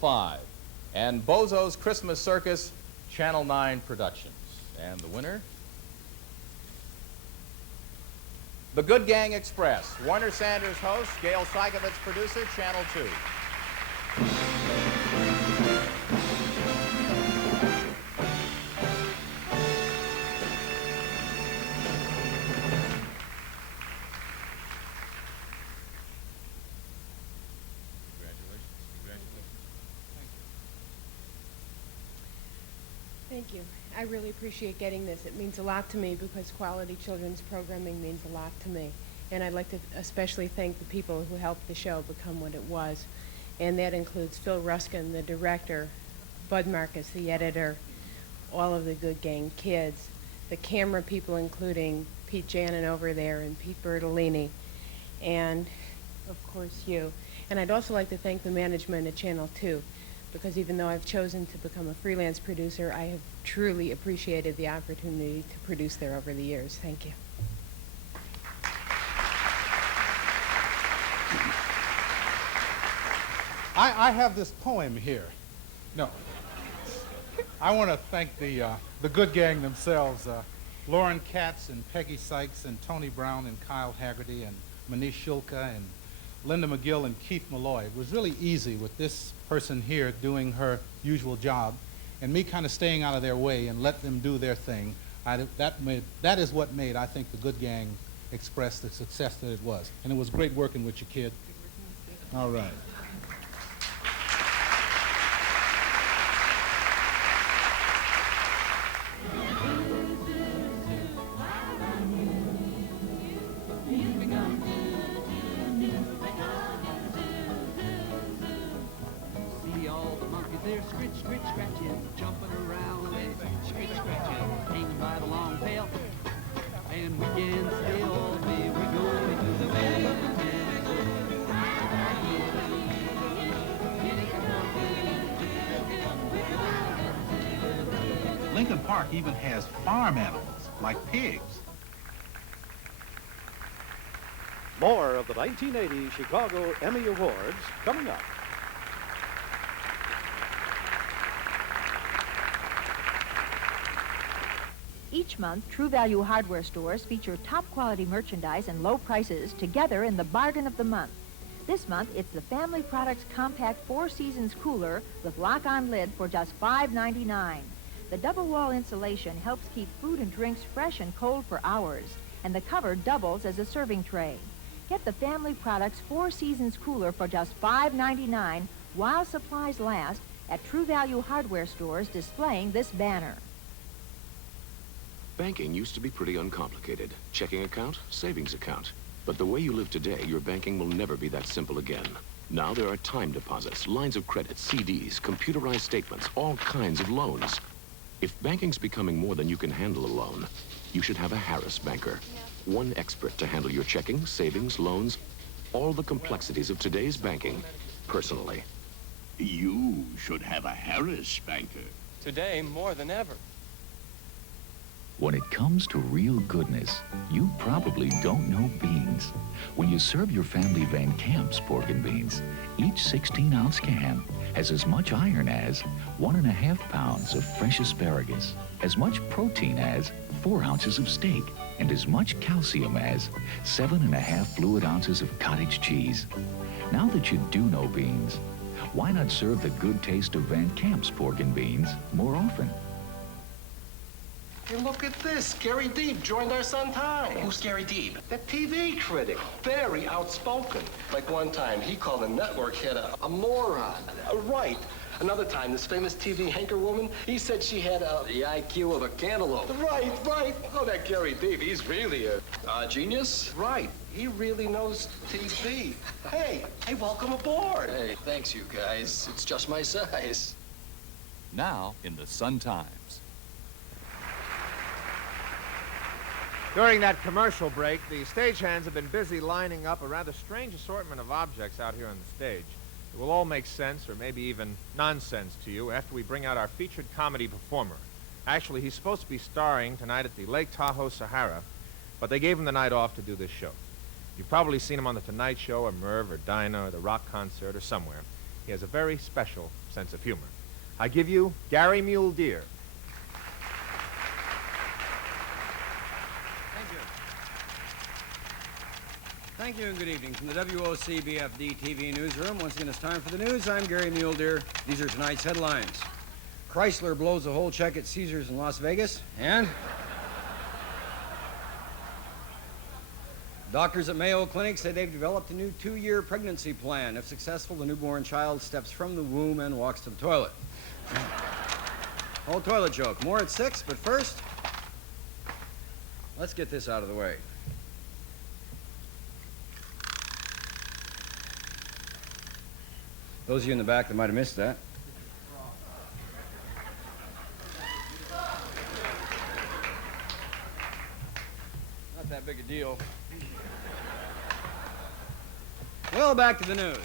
5. And Bozo's Christmas Circus, Channel 9 Productions. And the winner? The Good Gang Express. Warner Sanders host, Gail Sygovitz producer, Channel 2. Thank you. I really appreciate getting this. It means a lot to me because quality children's programming means a lot to me. And I'd like to especially thank the people who helped the show become what it was. And that includes Phil Ruskin, the director, Bud Marcus, the editor, all of the Good Gang kids, the camera people, including Pete Janin over there and Pete Bertolini, and of course you. And I'd also like to thank the management at Channel 2, because even though I've chosen to become a freelance producer, I have truly appreciated the opportunity to produce there over the years. Thank you. I have this poem here. No. I want to thank the Good Gang themselves, Lauren Katz and Peggy Sykes and Tony Brown and Kyle Haggerty and Manish Shulka and Linda McGill and Keith Malloy. It was really easy with this person here doing her usual job and me kind of staying out of their way and let them do their thing. That is what made, I think, the Good Gang Express the success that it was. And it was great working with you, kid. All right. Lincoln Park even has farm animals, like pigs. More of the 1980 Chicago Emmy Awards coming up. Each month, True Value hardware stores feature top-quality merchandise and low prices together in the bargain of the month. This month, it's the Family Products Compact 4 Seasons Cooler with lock-on lid for just $5.99. The double-wall insulation helps keep food and drinks fresh and cold for hours, and the cover doubles as a serving tray. Get the Family Products 4 Seasons Cooler for just $5.99 while supplies last at True Value hardware stores displaying this banner. Banking used to be pretty uncomplicated. Checking account, savings account. But the way you live today, your banking will never be that simple again. Now there are time deposits, lines of credit, CDs, computerized statements, all kinds of loans. If banking's becoming more than you can handle alone, you should have a Harris banker. One expert to handle your checking, savings, loans, all the complexities of today's banking, personally. You should have a Harris banker. Today, more than ever. When it comes to real goodness, you probably don't know beans. When you serve your family Van Camp's pork and beans, each 16-ounce can has as much iron as 1.5 pounds of fresh asparagus, as much protein as 4 ounces of steak, and as much calcium as 7.5 fluid ounces of cottage cheese. Now that you do know beans, why not serve the good taste of Van Camp's pork and beans more often? Hey, look at this. Gary Deeb joined our Sun Times. Who's Gary Deeb? The TV critic. Very outspoken. Like one time, he called the network head a moron. Right. Another time, this famous TV hanker woman, he said she had the IQ of a cantaloupe. Right, right. Oh, that Gary Deeb, he's really a genius. Right. He really knows TV. Hey, welcome aboard. Hey, thanks, you guys. It's just my size. Now in the Sun Times. During that commercial break, the stagehands have been busy lining up a rather strange assortment of objects out here on the stage. It will all make sense, or maybe even nonsense to you, after we bring out our featured comedy performer. Actually, he's supposed to be starring tonight at the Lake Tahoe Sahara, but they gave him the night off to do this show. You've probably seen him on The Tonight Show, or Merv, or Dinah, or The Rock Concert, or somewhere. He has a very special sense of humor. I give you Gary Mule Deer. Thank you. Thank you and good evening. From the WOC BFD TV newsroom, once again it's time for the news. I'm Gary Mule Deer. These are tonight's headlines. Chrysler blows a whole check at Caesars in Las Vegas, and doctors at Mayo Clinic say they've developed a new 2-year pregnancy plan. If successful, the newborn child steps from the womb and walks to the toilet. Whole toilet joke. More at 6, but first, let's get this out of the way. Those of you in the back that might have missed that. Not that big a deal. Well, back to the news.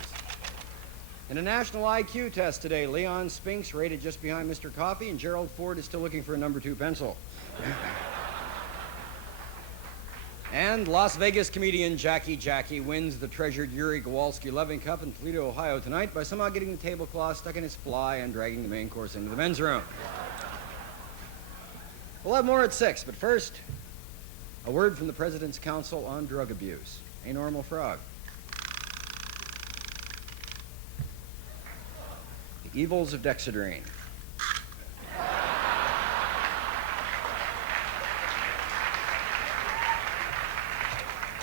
In a national IQ test today, Leon Spinks rated just behind Mr. Coffee, and Gerald Ford is still looking for a number 2 pencil. And Las Vegas comedian Jackie wins the treasured Yuri Gowalski Loving Cup in Toledo, Ohio tonight by somehow getting the tablecloth stuck in his fly and dragging the main course into the men's room. We'll have more at 6, but first, a word from the President's Council on Drug Abuse. A normal frog. The evils of Dexedrine.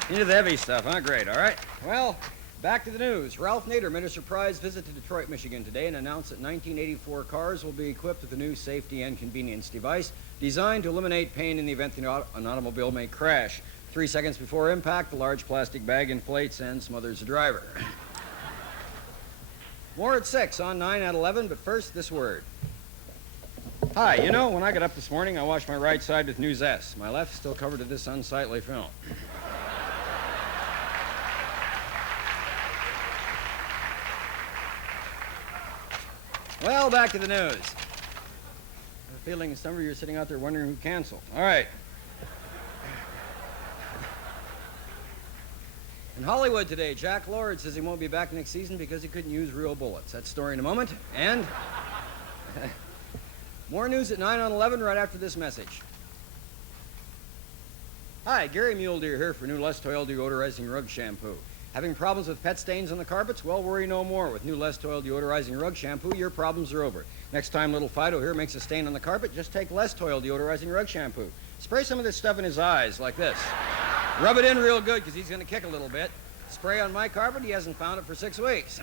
Into the heavy stuff, huh? Great, all right. Well, back to the news. Ralph Nader made a surprise visit to Detroit, Michigan today and announced that 1984 cars will be equipped with a new safety and convenience device designed to eliminate pain in the event an automobile may crash. 3 seconds before impact, the large plastic bag inflates and smothers the driver. More at 6 on 9 at 11, but first, this word. Hi, you know, when I got up this morning, I washed my right side with News S. My left still covered with this unsightly film. Well, back to the news. I have a feeling some of you are sitting out there wondering who canceled. All right. In Hollywood today, Jack Lord says he won't be back next season because he couldn't use real bullets. That story in a moment. And more news at 9 on 11 right after this message. Hi, Gary Mule Deer here for new Less Toil deodorizing rug shampoo. Having problems with pet stains on the carpets? Well, worry no more. With new Less Toil deodorizing rug shampoo, your problems are over. Next time little Fido here makes a stain on the carpet, just take Less Toil deodorizing rug shampoo. Spray some of this stuff in his eyes, like this. Rub it in real good, because he's going to kick a little bit. Spray on my carpet, he hasn't found it for 6 weeks.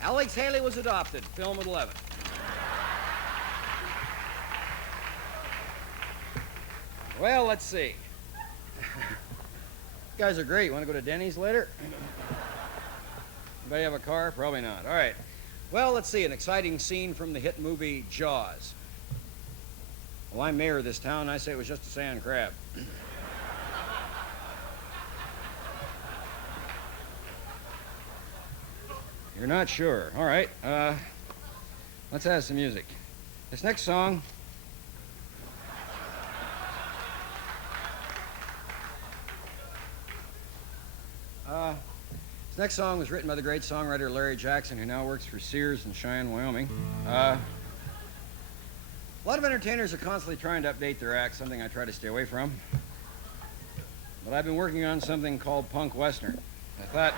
Alex Haley was adopted, film at 11. Well, let's see. You guys are great. You want to go to Denny's later? Anybody have a car? Probably not. All right. Well, let's see. An exciting scene from the hit movie Jaws. Well, I'm mayor of this town. I say it was just a sand crab. You're not sure. All right. Let's have some music. This next song... This next song was written by the great songwriter Larry Jackson, who now works for Sears in Cheyenne, Wyoming. A lot of entertainers are constantly trying to update their act, something I try to stay away from. But I've been working on something called punk western. I thought...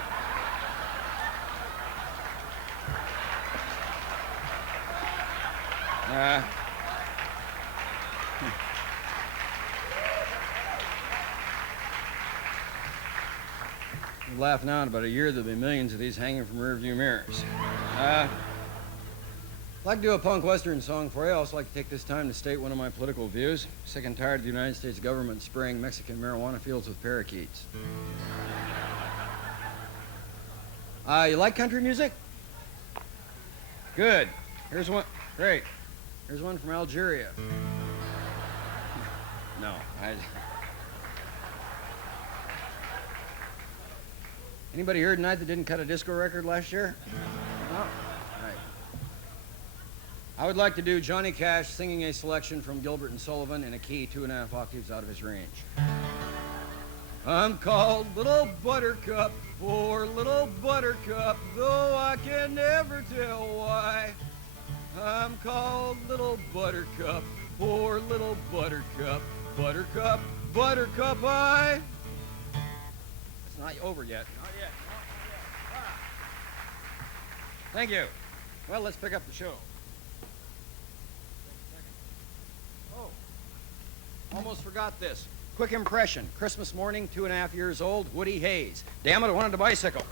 Laugh now, in about a year there'll be millions of these hanging from rearview mirrors. I'd like to do a punk western song for you. I'd also like to take this time to state one of my political views. Sick and tired of the United States government spraying Mexican marijuana fields with parakeets. You like country music? Good. Here's one. Great. Here's one from Algeria. No, Anybody here tonight that didn't cut a disco record last year? No? All right. I would like to do Johnny Cash singing a selection from Gilbert and Sullivan in a key 2.5 octaves out of his range. I'm called Little Buttercup, poor Little Buttercup, though I can never tell why. I'm called Little Buttercup, poor Little Buttercup, Buttercup, Buttercup I. It's not over yet. Not yet. No, not yet. Thank you. Well, let's pick up the show. Oh, almost forgot this. Quick impression. Christmas morning, 2.5 years old, Woody Hayes. Damn it, I wanted a bicycle.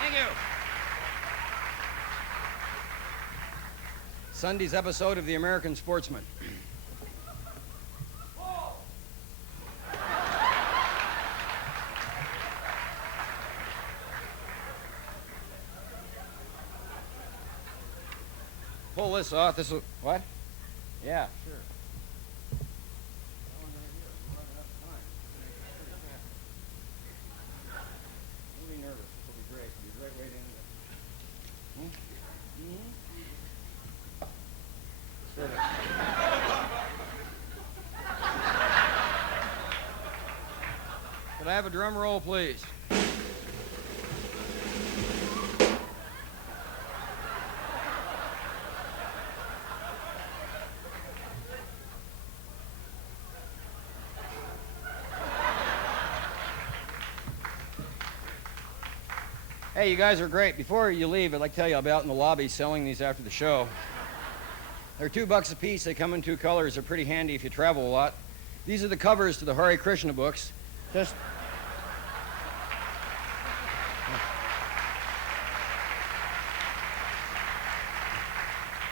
Thank you. Sunday's episode of The American Sportsman. Pull this off. This will... What? Yeah, sure. Don't be nervous. This will be great. It'll be a great way to end it. Sort of. Could I have a drum roll, please? Hey, you guys are great. Before you leave, I'd like to tell you I'll be out in the lobby selling these after the show. They're $2 a piece. They come in 2 colors. They're pretty handy if you travel a lot. These are the covers to the Hare Krishna books. Just...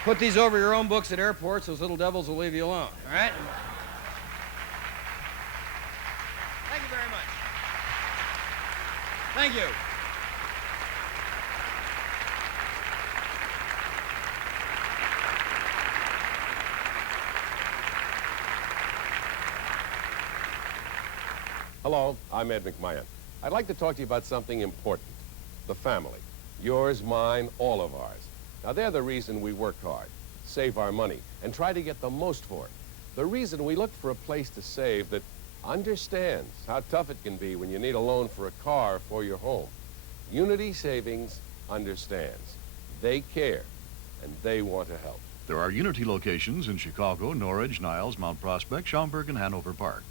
put these over your own books at airports. Those little devils will leave you alone, all right? Thank you very much. Thank you. Hello, I'm Ed McMahon. I'd like to talk to you about something important. The family. Yours, mine, all of ours. Now, they're the reason we work hard, save our money, and try to get the most for it. The reason we look for a place to save that understands how tough it can be when you need a loan for a car or for your home. Unity Savings understands. They care, and they want to help. There are Unity locations in Chicago, Norridge, Niles, Mount Prospect, Schaumburg, and Hanover Park.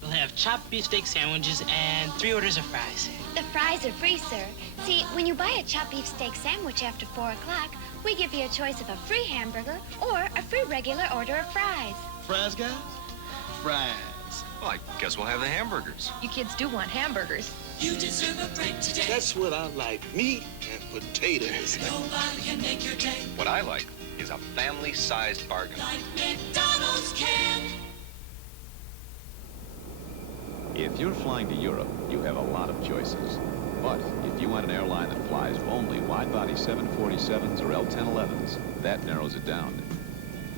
We'll have chopped beefsteak sandwiches and 3 orders of fries. The fries are free, sir. See, when you buy a chopped beefsteak sandwich after 4 o'clock, we give you a choice of a free hamburger or a free regular order of fries. Fries, guys? Fries. Well, I guess we'll have the hamburgers. You kids do want hamburgers. You deserve a break today. That's what I like, meat and potatoes. Nobody can make your day. What I like is a family-sized bargain. Like McDonald's can. If you're flying to Europe, you have a lot of choices. But if you want an airline that flies only wide-body 747s or L-1011s, that narrows it down.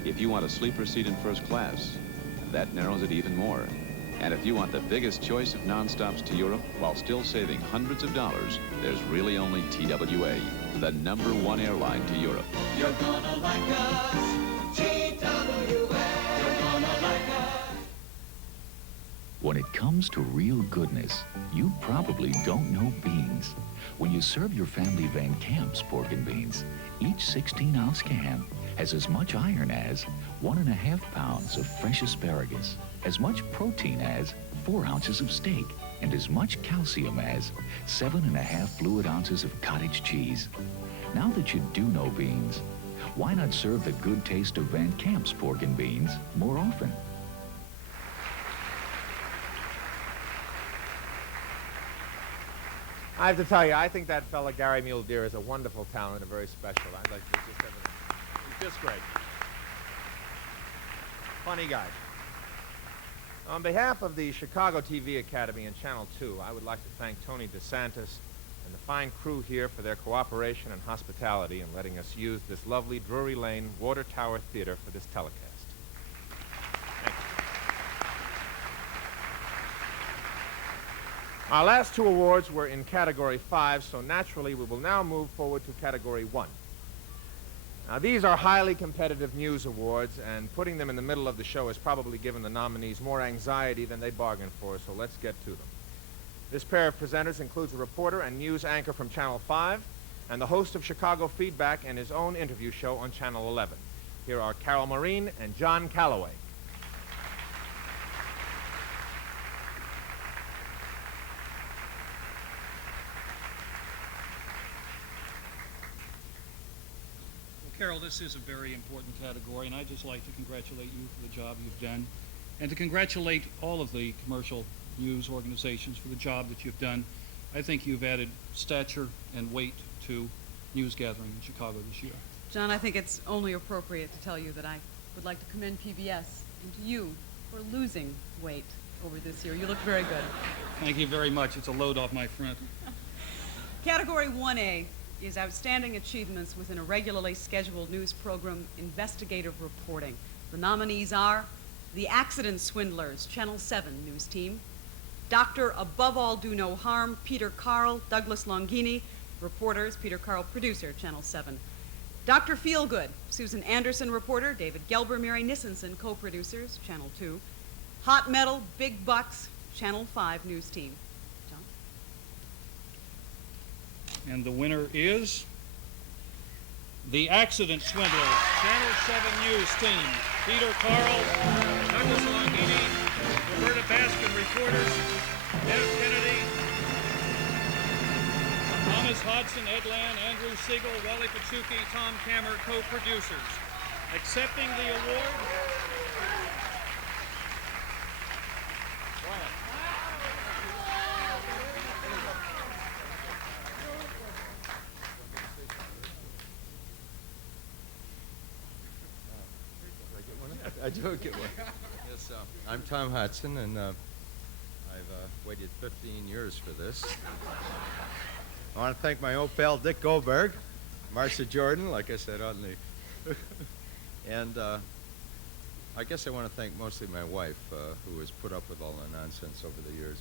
If you want a sleeper seat in first class, that narrows it even more. And if you want the biggest choice of nonstops to Europe while still saving hundreds of dollars, there's really only TWA, the #1 airline to Europe. You're gonna like us, TWA. You're gonna like us. When it comes to real goodness, you probably don't know beans. When you serve your family Van Camp's pork and beans, each 16-ounce can has as much iron as 1.5 pounds of fresh asparagus, as much protein as 4 ounces of steak, and as much calcium as 7.5 fluid ounces of cottage cheese. Now that you do know beans, why not serve the good taste of Van Camp's pork and beans more often? I have to tell you, I think that fella Gary Mule Deer is a wonderful talent and very special. I'd like to just have he's just great. Funny guy. On behalf of the Chicago TV Academy and Channel 2, I would like to thank Tony DeSantis and the fine crew here for their cooperation and hospitality in letting us use this lovely Drury Lane Water Tower Theater for this telecast. Thank you. Our last two awards were in Category 5, so naturally we will now move forward to Category 1. Now, these are highly competitive news awards, and putting them in the middle of the show has probably given the nominees more anxiety than they bargained for, so let's get to them. This pair of presenters includes a reporter and news anchor from Channel 5 and the host of Chicago Feedback and his own interview show on Channel 11. Here are Carol Maureen and John Calloway. Carol, this is a very important category, and I'd just like to congratulate you for the job you've done, and to congratulate all of the commercial news organizations for the job that you've done. I think you've added stature and weight to news gathering in Chicago this year. John, I think it's only appropriate to tell you that I would like to commend PBS and to you for losing weight over this year. You look very good. Thank you very much. It's a load off my front. Category 1A is Outstanding Achievements within a regularly scheduled news program, Investigative Reporting. The nominees are The Accident Swindlers, Channel 7 News Team; Dr. Above All Do No Harm, Peter Carl, Douglas Longini, reporters; Peter Carl, producer, Channel 7; Dr. Feelgood, Susan Anderson, reporter; David Gelber, Mary Nissenson, co-producers, Channel 2; Hot Metal, Big Bucks, Channel 5 News Team. And the winner is The Accident Swindlers, Channel 7 News Team. Peter Carl, Douglas Longini, Roberta Baskin, reporters; Bev Kennedy, Thomas Hodson, Ed Land, Andrew Siegel, Wally Pachuki, Tom Kammer, co-producers. Accepting the award, I do get one. Yes, I'm Tom Hudson, and I've waited 15 years for this. I want to thank my old pal Dick Goldberg, Marcia Jordan, like I said on the, and I guess I want to thank mostly my wife, who has put up with all the nonsense over the years.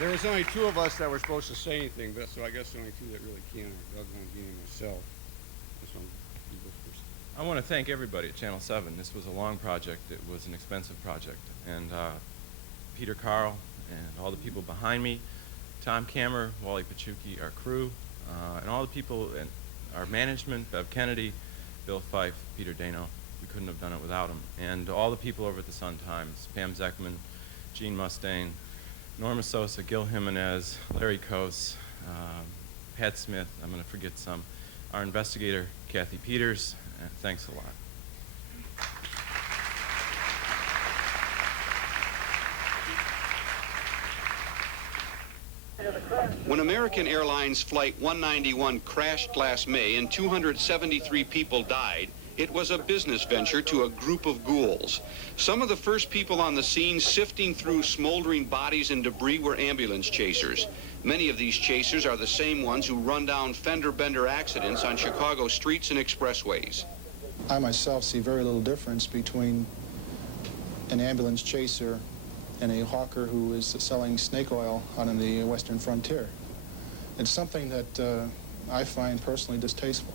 There was only two of us that were supposed to say anything, but so I guess the only two that really can are Doug Longini and myself. This one, you go first. I want to thank everybody at Channel 7. This was a long project. It was an expensive project. And Peter Carl and all the people behind me, Tom Kammer, Wally Pachuki, our crew, and all the people, and our management, Bev Kennedy, Bill Fife, Peter Dano. We couldn't have done it without them. And all the people over at the Sun-Times, Pam Zeckman, Gene Mustaine, Norma Sosa, Gil Jimenez, Larry Coase, Pat Smith, I'm going to forget some, our investigator, Kathy Peters, and thanks a lot. When American Airlines Flight 191 crashed last May and 273 people died, it was a business venture to a group of ghouls. Some of the first people on the scene sifting through smoldering bodies and debris were ambulance chasers. Many of these chasers are the same ones who run down fender-bender accidents on Chicago streets and expressways. I myself see very little difference between an ambulance chaser and a hawker who is selling snake oil out on the western frontier. It's something that I find personally distasteful.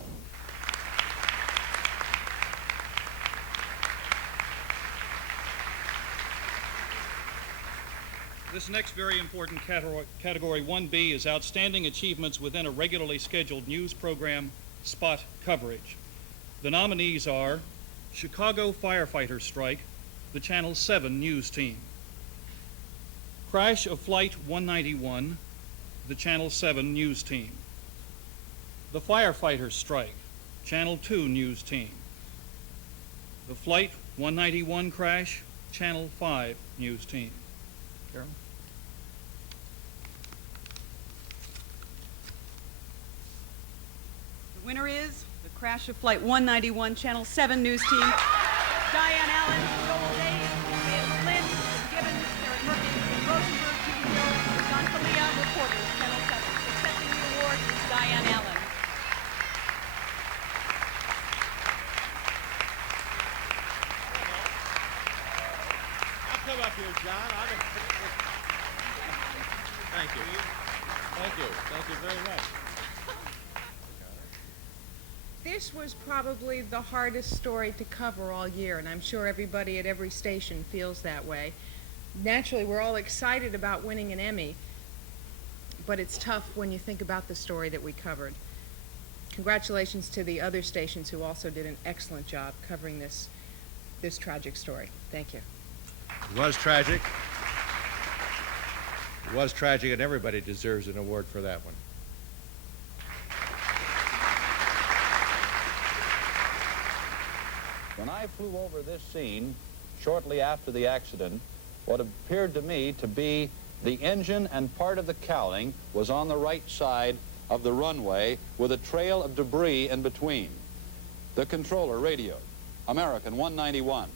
This next very important category 1B is Outstanding Achievements within a regularly scheduled news program, Spot Coverage. The nominees are Chicago Firefighter Strike, the Channel 7 News Team; Crash of Flight 191, the Channel 7 News Team; The Firefighter Strike, Channel 2 News Team; The Flight 191 Crash, Channel 5 News Team. Carol? The winner is the Crash of Flight 191, Channel 7 News Team. Diane Allen, Joel Day, Dale Flynn, Gibbons, Eric Murphy, Rosenberg, Judy Hill, John Kalia, reporters, Channel 7. Accepting the award is Diane Allen. I'll come up here, John. Thank you. Thank you. Thank you very much. This was probably the hardest story to cover all year, and I'm sure everybody at every station feels that way. Naturally, we're all excited about winning an Emmy, but it's tough when you think about the story that we covered. Congratulations to the other stations who also did an excellent job covering this tragic story. Thank you. It was tragic. It was tragic, and everybody deserves an award for that one. When I flew over this scene shortly after the accident, what appeared to me to be the engine and part of the cowling was on the right side of the runway with a trail of debris in between. The controller radioed, American 191,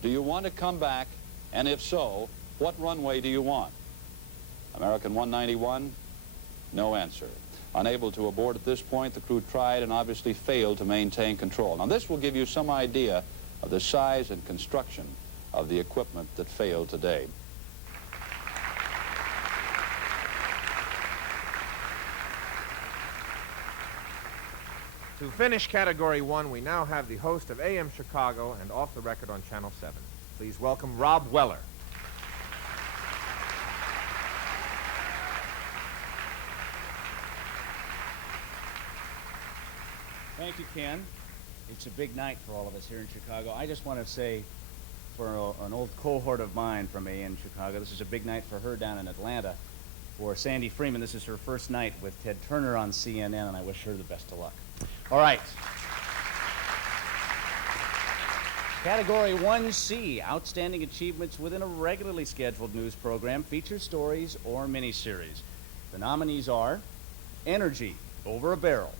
do you want to come back? And if so, what runway do you want? American 191, no answer. Unable to abort at this point, the crew tried and obviously failed to maintain control. Now, this will give you some idea of the size and construction of the equipment that failed today. To finish Category 1, we now have the host of AM Chicago and Off the Record on Channel 7. Please welcome Rob Weller. Thank you, Ken. It's a big night for all of us here in Chicago. I just want to say, for an old cohort of mine from AM Chicago, this is a big night for her down in Atlanta. For Sandy Freeman, this is her first night with Ted Turner on CNN, and I wish her the best of luck. All right. Category 1C, Outstanding Achievements within a regularly scheduled news program, feature stories, or miniseries. The nominees are Energy, Over a Barrel,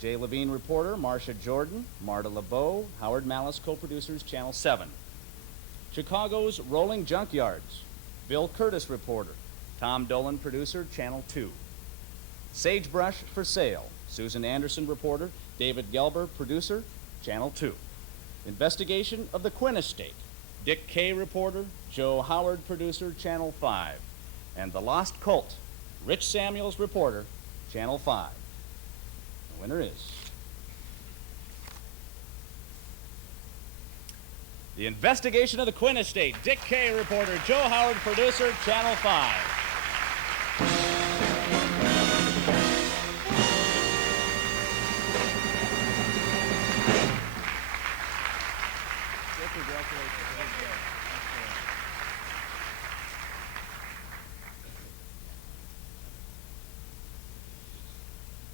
Jay Levine reporter, Marcia Jordan, Marta LeBeau, Howard Malice, co-producers, Channel 7. Chicago's Rolling Junkyards, Bill Curtis reporter, Tom Dolan producer, Channel 2. Sagebrush for Sale, Susan Anderson reporter, David Gelber producer, Channel 2. Investigation of the Quinn Estate, Dick Kay reporter, Joe Howard producer, Channel 5. And The Lost Cult, Rich Samuels reporter, Channel 5. The winner is The Investigation of the Quinn Estate, Dick Kay reporter, Joe Howard producer, Channel 5.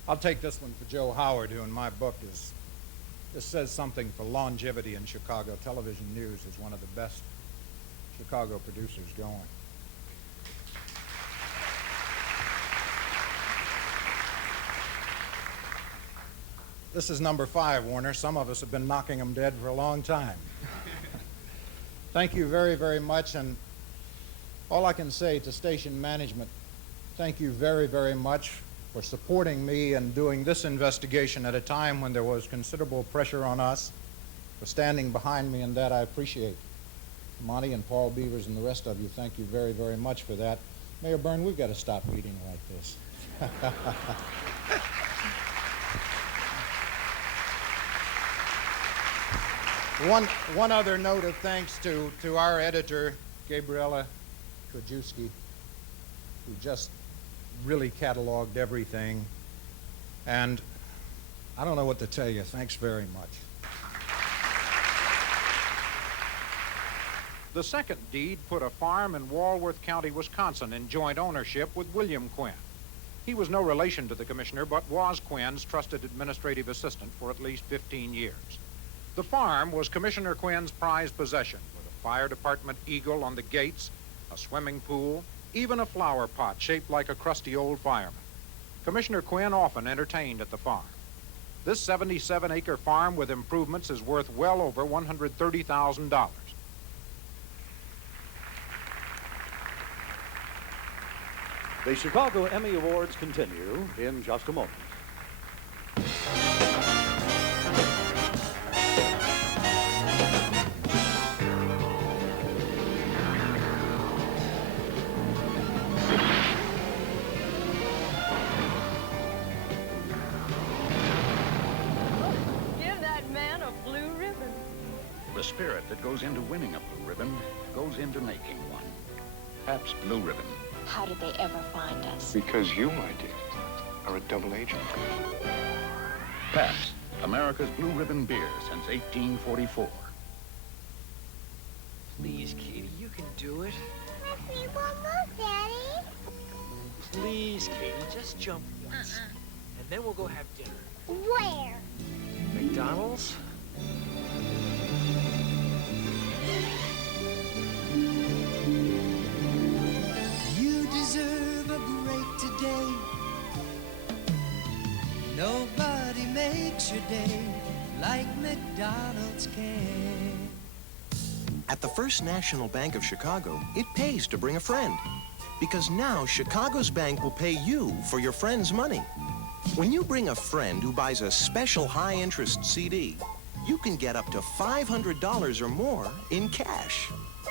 I'll take this one for Joe Howard, who in my book this says something for longevity in Chicago television news, is one of the best Chicago producers going. This is number 5, Warner. Some of us have been knocking them dead for a long time. Thank you very, very much, and all I can say to station management, thank you very, very much for supporting me and doing this investigation at a time when there was considerable pressure on us, for standing behind me, and that I appreciate. Monty and Paul Beavers and the rest of you, thank you very, very much for that. Mayor Byrne, we've got to stop meeting like this. One other note of thanks to our editor, Gabriella Krajewski, who just really cataloged everything. And I don't know what to tell you. Thanks very much. The second deed put a farm in Walworth County, Wisconsin in joint ownership with William Quinn. He was no relation to the commissioner, but was Quinn's trusted administrative assistant for at least 15 years. The farm was Commissioner Quinn's prized possession, with a fire department eagle on the gates, a swimming pool, even a flower pot shaped like a crusty old fireman. Commissioner Quinn often entertained at the farm. This 77-acre farm with improvements is worth well over $130,000. The Chicago Emmy Awards continue in just a moment. Give that man a blue ribbon. The spirit that goes into winning a blue ribbon goes into making one. Pabst Blue Ribbon. How did they ever find us? Because you, my dear, are a double agent. Pabst, America's Blue Ribbon beer since 1844. Please, Katie, you can do it. We won't move, Daddy. Please, Katie, just jump once. And then we'll go have dinner. Where? McDonald's? You deserve a break today. Nobody makes your day like McDonald's can. At the First National Bank of Chicago, it pays to bring a friend. Because now Chicago's bank will pay you for your friend's money. When you bring a friend who buys a special high-interest CD, you can get up to $500 or more in cash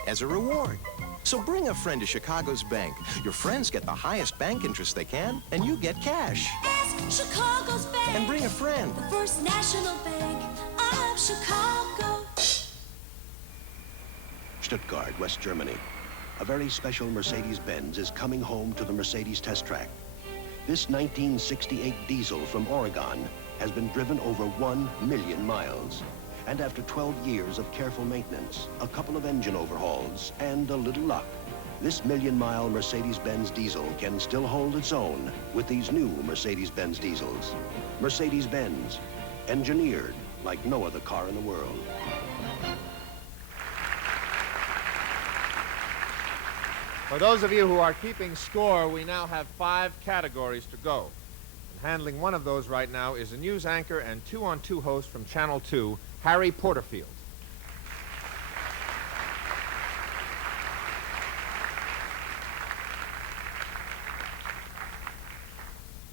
as a reward. So bring a friend to Chicago's bank. Your friends get the highest bank interest they can, and you get cash. Ask Chicago's bank. And bring a friend. The First National Bank of Chicago. Stuttgart, West Germany. A very special Mercedes-Benz is coming home to the Mercedes test track. This 1968 diesel from Oregon has been driven over 1 million miles. And after 12 years of careful maintenance, a couple of engine overhauls, and a little luck, this million-mile Mercedes-Benz diesel can still hold its own with these new Mercedes-Benz diesels. Mercedes-Benz, engineered like no other car in the world. For those of you who are keeping score, we now have 5 categories to go. And handling one of those right now is a news anchor and 2-on-2 host from Channel 2, Harry Porterfield.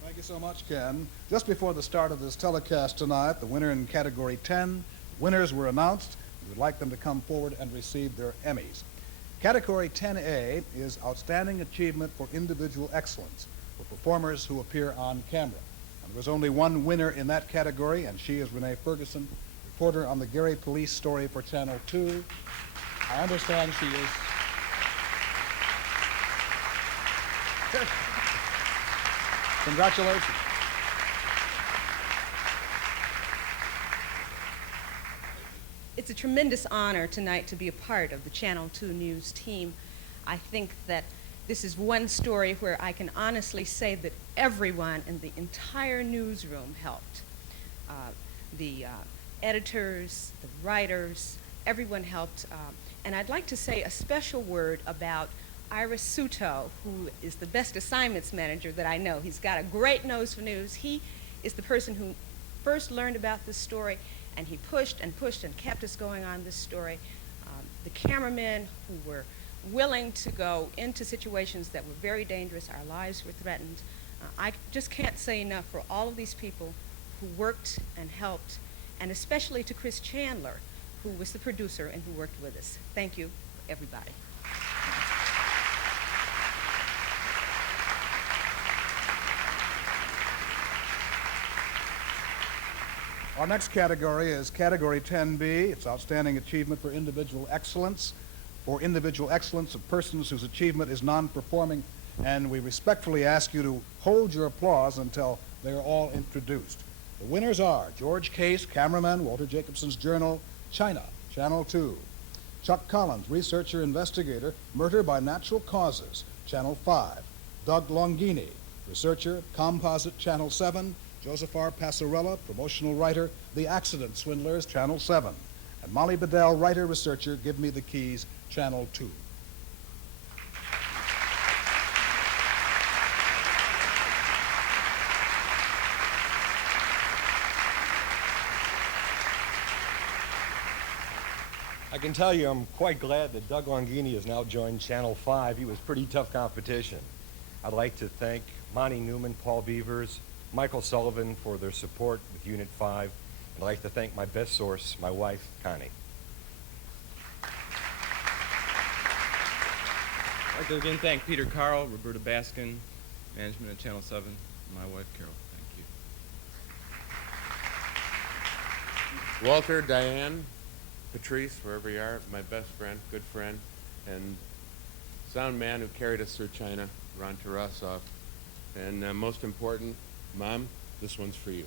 Thank you so much, Ken. Just before the start of this telecast tonight, the winner in Category 10, winners were announced. We would like them to come forward and receive their Emmys. Category 10A is Outstanding Achievement for Individual Excellence for performers who appear on camera. And there was only one winner in that category, and she is Renee Ferguson, reporter on the Gary Police Story for Channel 2. I understand she is... Congratulations. It's a tremendous honor tonight to be a part of the Channel 2 News team. I think that this is one story where I can honestly say that everyone in the entire newsroom helped. The editors, the writers, everyone helped. And I'd like to say a special word about Ira Suto, who is the best assignments manager that I know. He's got a great nose for news. He is the person who first learned about this story, and he pushed and pushed and kept us going on this story. The cameramen who were willing to go into situations that were very dangerous, our lives were threatened. I just can't say enough for all of these people who worked and helped, and especially to Chris Chandler, who was the producer and who worked with us. Thank you, everybody. Our next category is Category 10B. It's Outstanding Achievement for Individual Excellence, of persons whose achievement is non-performing, and we respectfully ask you to hold your applause until they are all introduced. The winners are George Case, cameraman, Walter Jacobson's Journal, China, Channel 2. Chuck Collins, researcher, investigator, Murder by Natural Causes, Channel 5. Doug Longini, researcher, Composite, Channel 7. Joseph R. Passarella, promotional writer, The Accident Swindlers, Channel 7. And Molly Bedell, writer, researcher, Give Me the Keys, Channel 2. I can tell you I'm quite glad that Doug Longini has now joined Channel 5. He was pretty tough competition. I'd like to thank Monty Newman, Paul Beavers, Michael Sullivan for their support with Unit 5. And I'd like to thank my best source, my wife, Connie. I'd like to again thank Peter Carl, Roberta Baskin, management at Channel 7, and my wife, Carol. Thank you. Walter, Diane, Patrice, wherever you are, my best friend, good friend, and sound man who carried us through China, Ron Tarasov. And most important, Mom, this one's for you.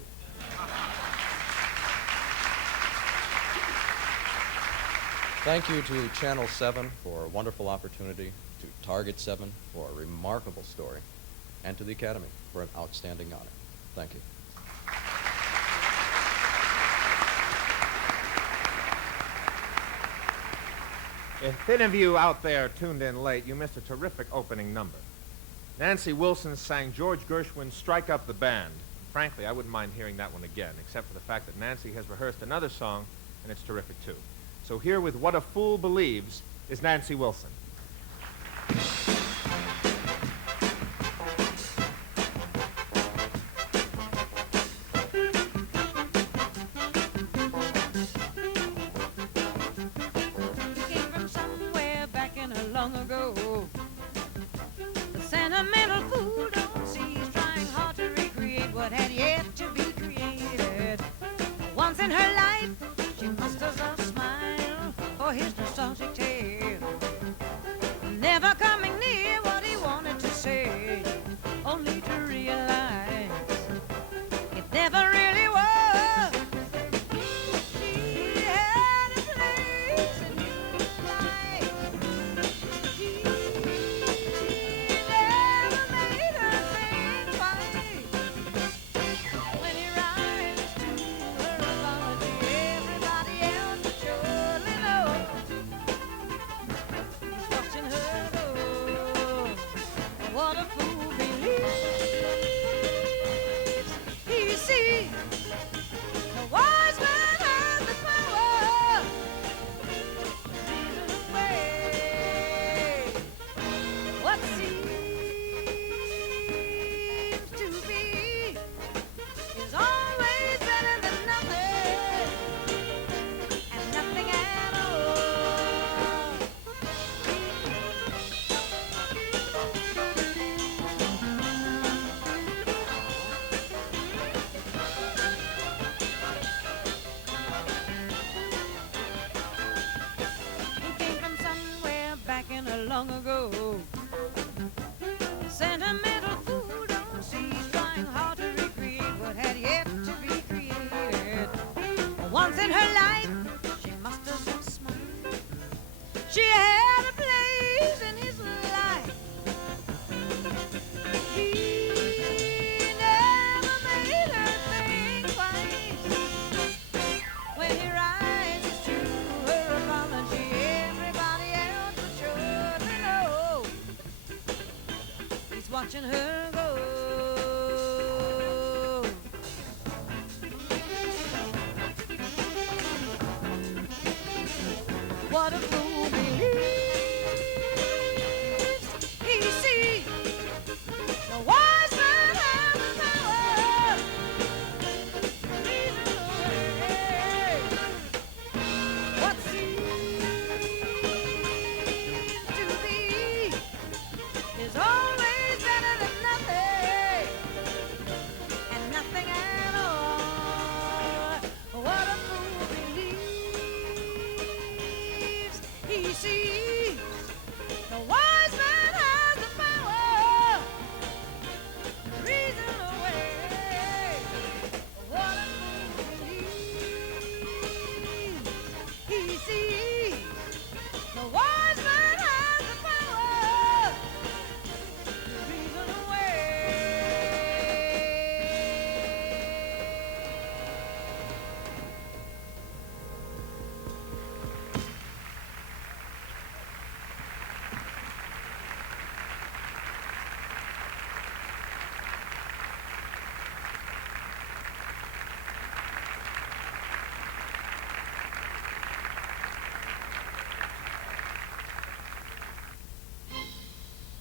Thank you to Channel 7 for a wonderful opportunity, to Target 7 for a remarkable story, and to the Academy for an outstanding honor. Thank you. If any of you out there tuned in late, you missed a terrific opening number. Nancy Wilson sang George Gershwin's Strike Up the Band. Frankly, I wouldn't mind hearing that one again, except for the fact that Nancy has rehearsed another song, and it's terrific too. So here with What a Fool Believes is Nancy Wilson. Long ago, the sentimental fool don't see he's trying hard to recreate what had yet to be created. Once in her life, she musters a smile for his nostalgic tale, never coming near what he wanted to say, only to realize it never really was. She had a place in his life. Long ago, sentimental fool don't see he's trying hard to recreate what had yet to be created. Once in her life, she must have smiled. She had a place in his life. He never made her think twice. When he rises to her apology, everybody else would surely know he's watching her go. What a fool believes he sees. The wise man has the power. Reason away. What seems to be is always better than nothing, and nothing at all. What a fool believes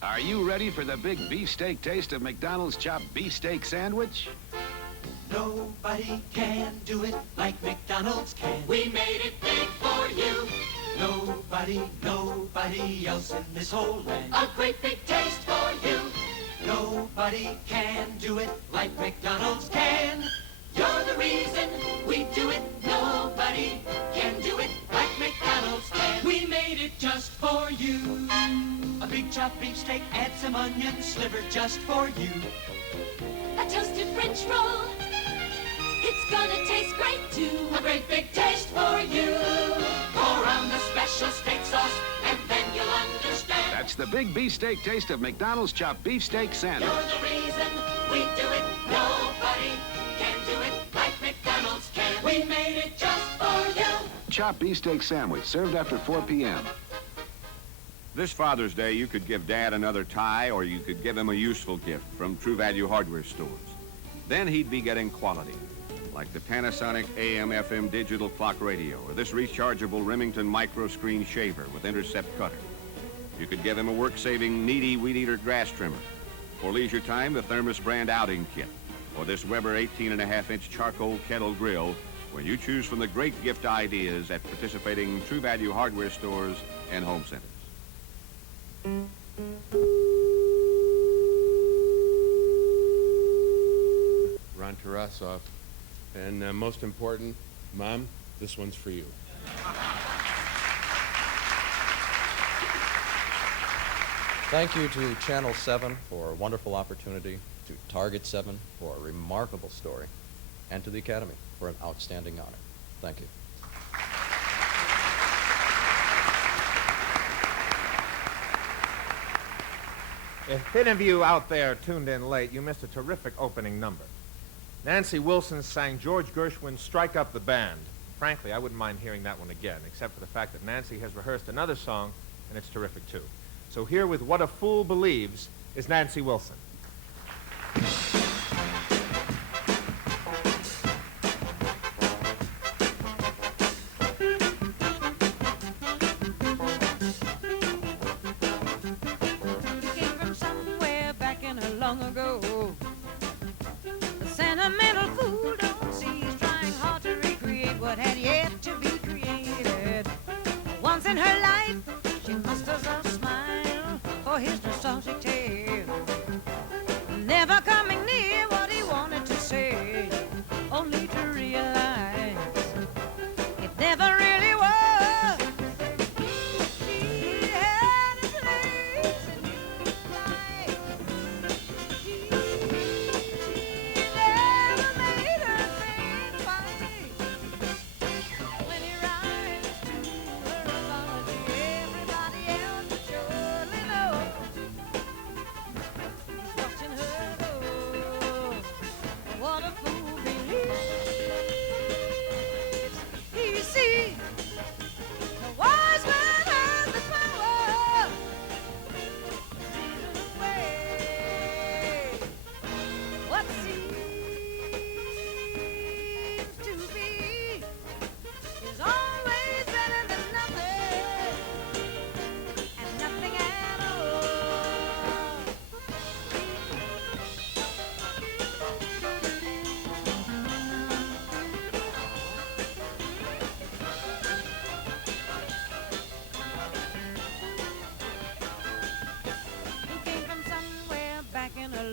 Are you ready for the big beefsteak taste of McDonald's chopped beefsteak sandwich? Nobody can do it like McDonald's can. We made it big for you. Nobody else in this whole land. A great big taste for you. Nobody can do it like McDonald's can. You're the reason we do it. Nobody can do it like McDonald's can. We made it just for you. A big chopped beefsteak, add some onion sliver just for you. A toasted French roll. It's gonna taste great too. A great big taste for you. Pour on the special steak sauce, and then you'll understand. That's the big beefsteak taste of McDonald's chopped beefsteak sandwich. You're the reason we do it. Nobody can do it like McDonald's can. We made it just for you. Chopped beefsteak sandwich, served after 4 p.m. This Father's Day, you could give Dad another tie, or you could give him a useful gift from True Value hardware stores. Then he'd be getting quality, like the Panasonic AM/FM digital clock radio, or this rechargeable Remington micro screen shaver with intercept cutter. You could give him a work-saving Needy Weed Eater grass trimmer. For leisure time, the Thermos brand outing kit, or this Weber 18.5-inch charcoal kettle grill, when you choose from the great gift ideas at participating True Value hardware stores and home centers. Ron Tarasov. And most important, Mom, this one's for you. Thank you to Channel 7 for a wonderful opportunity, to Target 7 for a remarkable story, and to the Academy for an outstanding honor. Thank you. If any of you out there tuned in late, you missed a terrific opening number. Nancy Wilson sang George Gershwin's Strike Up the Band. Frankly, I wouldn't mind hearing that one again, except for the fact that Nancy has rehearsed another song, and it's terrific too. So here with What a Fool Believes is Nancy Wilson. Long ago, the sentimental fool don't see he's trying hard to recreate what had yet to be created. Once in her life, she musters a smile for his nostalgic tale, never coming near what he wanted to say, only to realize it never really was. He had a place in his life.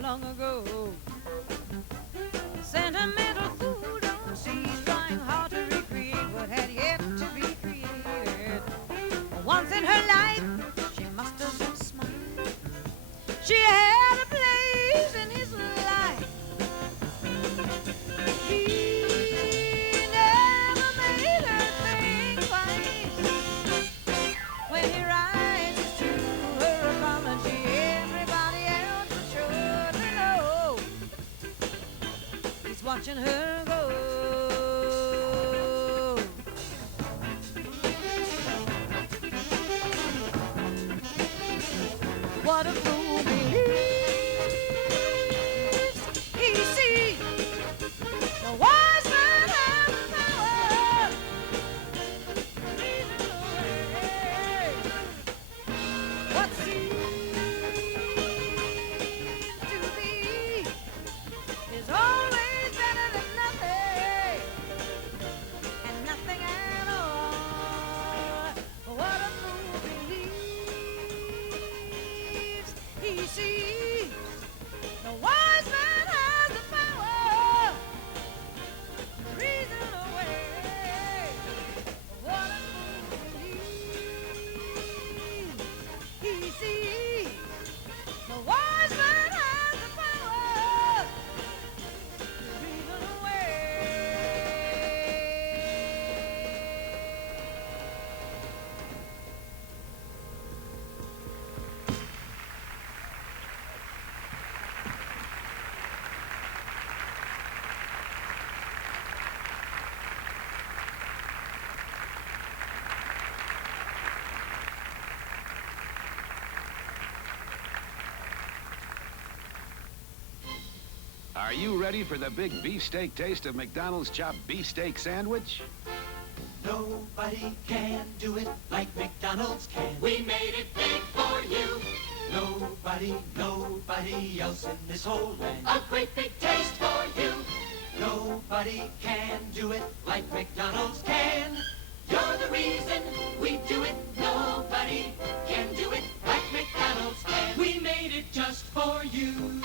Long ago, sentimental fool don't see he's trying hard to recreate what had yet to be created. Once in her life, she must have been smart. She had a place in his life. He never made her think twice. When he rises to her apology, everybody else would surely know he's watching her go. What a fool believes he sees. The wise man has the power. Leading the way. What seems Are you ready for the big beefsteak taste of McDonald's chopped beefsteak sandwich? Nobody can do it like McDonald's can. We made it big for you. Nobody else in this whole land. A great big taste for you. Nobody can do it like McDonald's can. You're the reason we do it. Nobody can do it like McDonald's can. We made it just for you.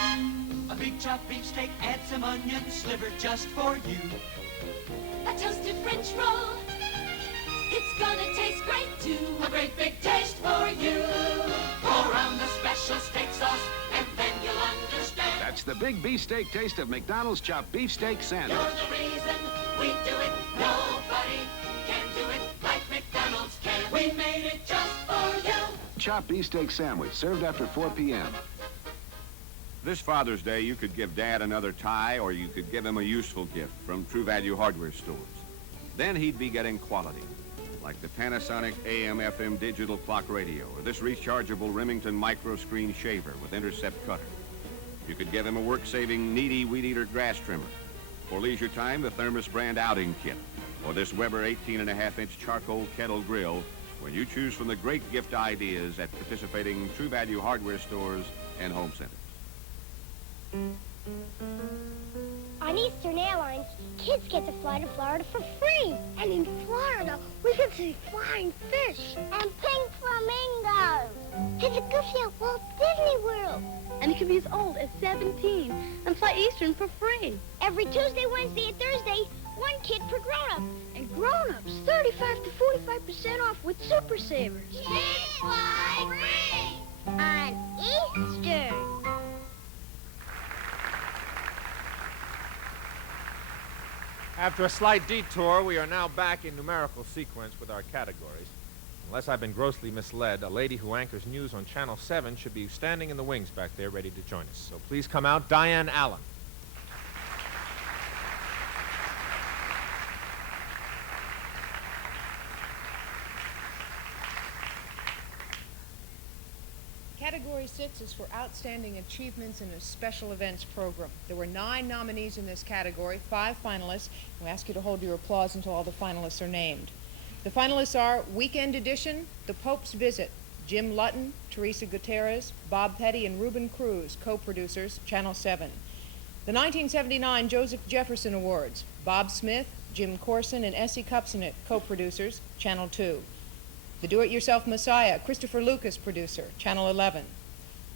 A big chopped beefsteak, add some onion sliver just for you. A toasted French roll. It's gonna taste great too. A great big taste for you. Pour on the special steak sauce, and then you'll understand. That's the big beefsteak taste of McDonald's chopped beefsteak sandwich. You're the reason we do it. Nobody can do it like McDonald's can. We made it just for you. Chopped beefsteak sandwich, served after 4 p.m. This Father's Day, you could give Dad another tie, or you could give him a useful gift from True Value hardware stores. Then he'd be getting quality, like the Panasonic AM/FM digital clock radio, or this rechargeable Remington micro screen shaver with intercept cutter. You could give him a work-saving Needy Weed Eater grass trimmer. For leisure time, the Thermos brand outing kit, or this Weber 18.5-inch charcoal kettle grill, when you choose from the great gift ideas at participating True Value hardware stores and home centers. On Eastern Airlines, kids get to fly to Florida for free. And in Florida, we get to see flying fish. And pink flamingos. Visit Goofy at Walt Disney World. And you can be as old as 17 and fly Eastern for free. Every Tuesday, Wednesday, and Thursday, one kid per grown-up. And grown-ups, 35 to 45% off with Super Savers. Kids fly free on Eastern. After a slight detour, we are now back in numerical sequence with our categories. Unless I've been grossly misled, a lady who anchors news on Channel 7 should be standing in the wings back there ready to join us. So please come out, Diane Allen. Category 6 is for Outstanding Achievements in a Special Events Program. There were 9 nominees in this category, 5 finalists. We ask you to hold your applause until all the finalists are named. The finalists are Weekend Edition, The Pope's Visit, Jim Lutton, Teresa Gutierrez, Bob Petty, and Ruben Cruz, co-producers, Channel 7. The 1979 Joseph Jefferson Awards, Bob Smith, Jim Corson, and Essie Kupcinet, co-producers, Channel 2. The Do-It-Yourself Messiah, Christopher Lucas, producer, Channel 11.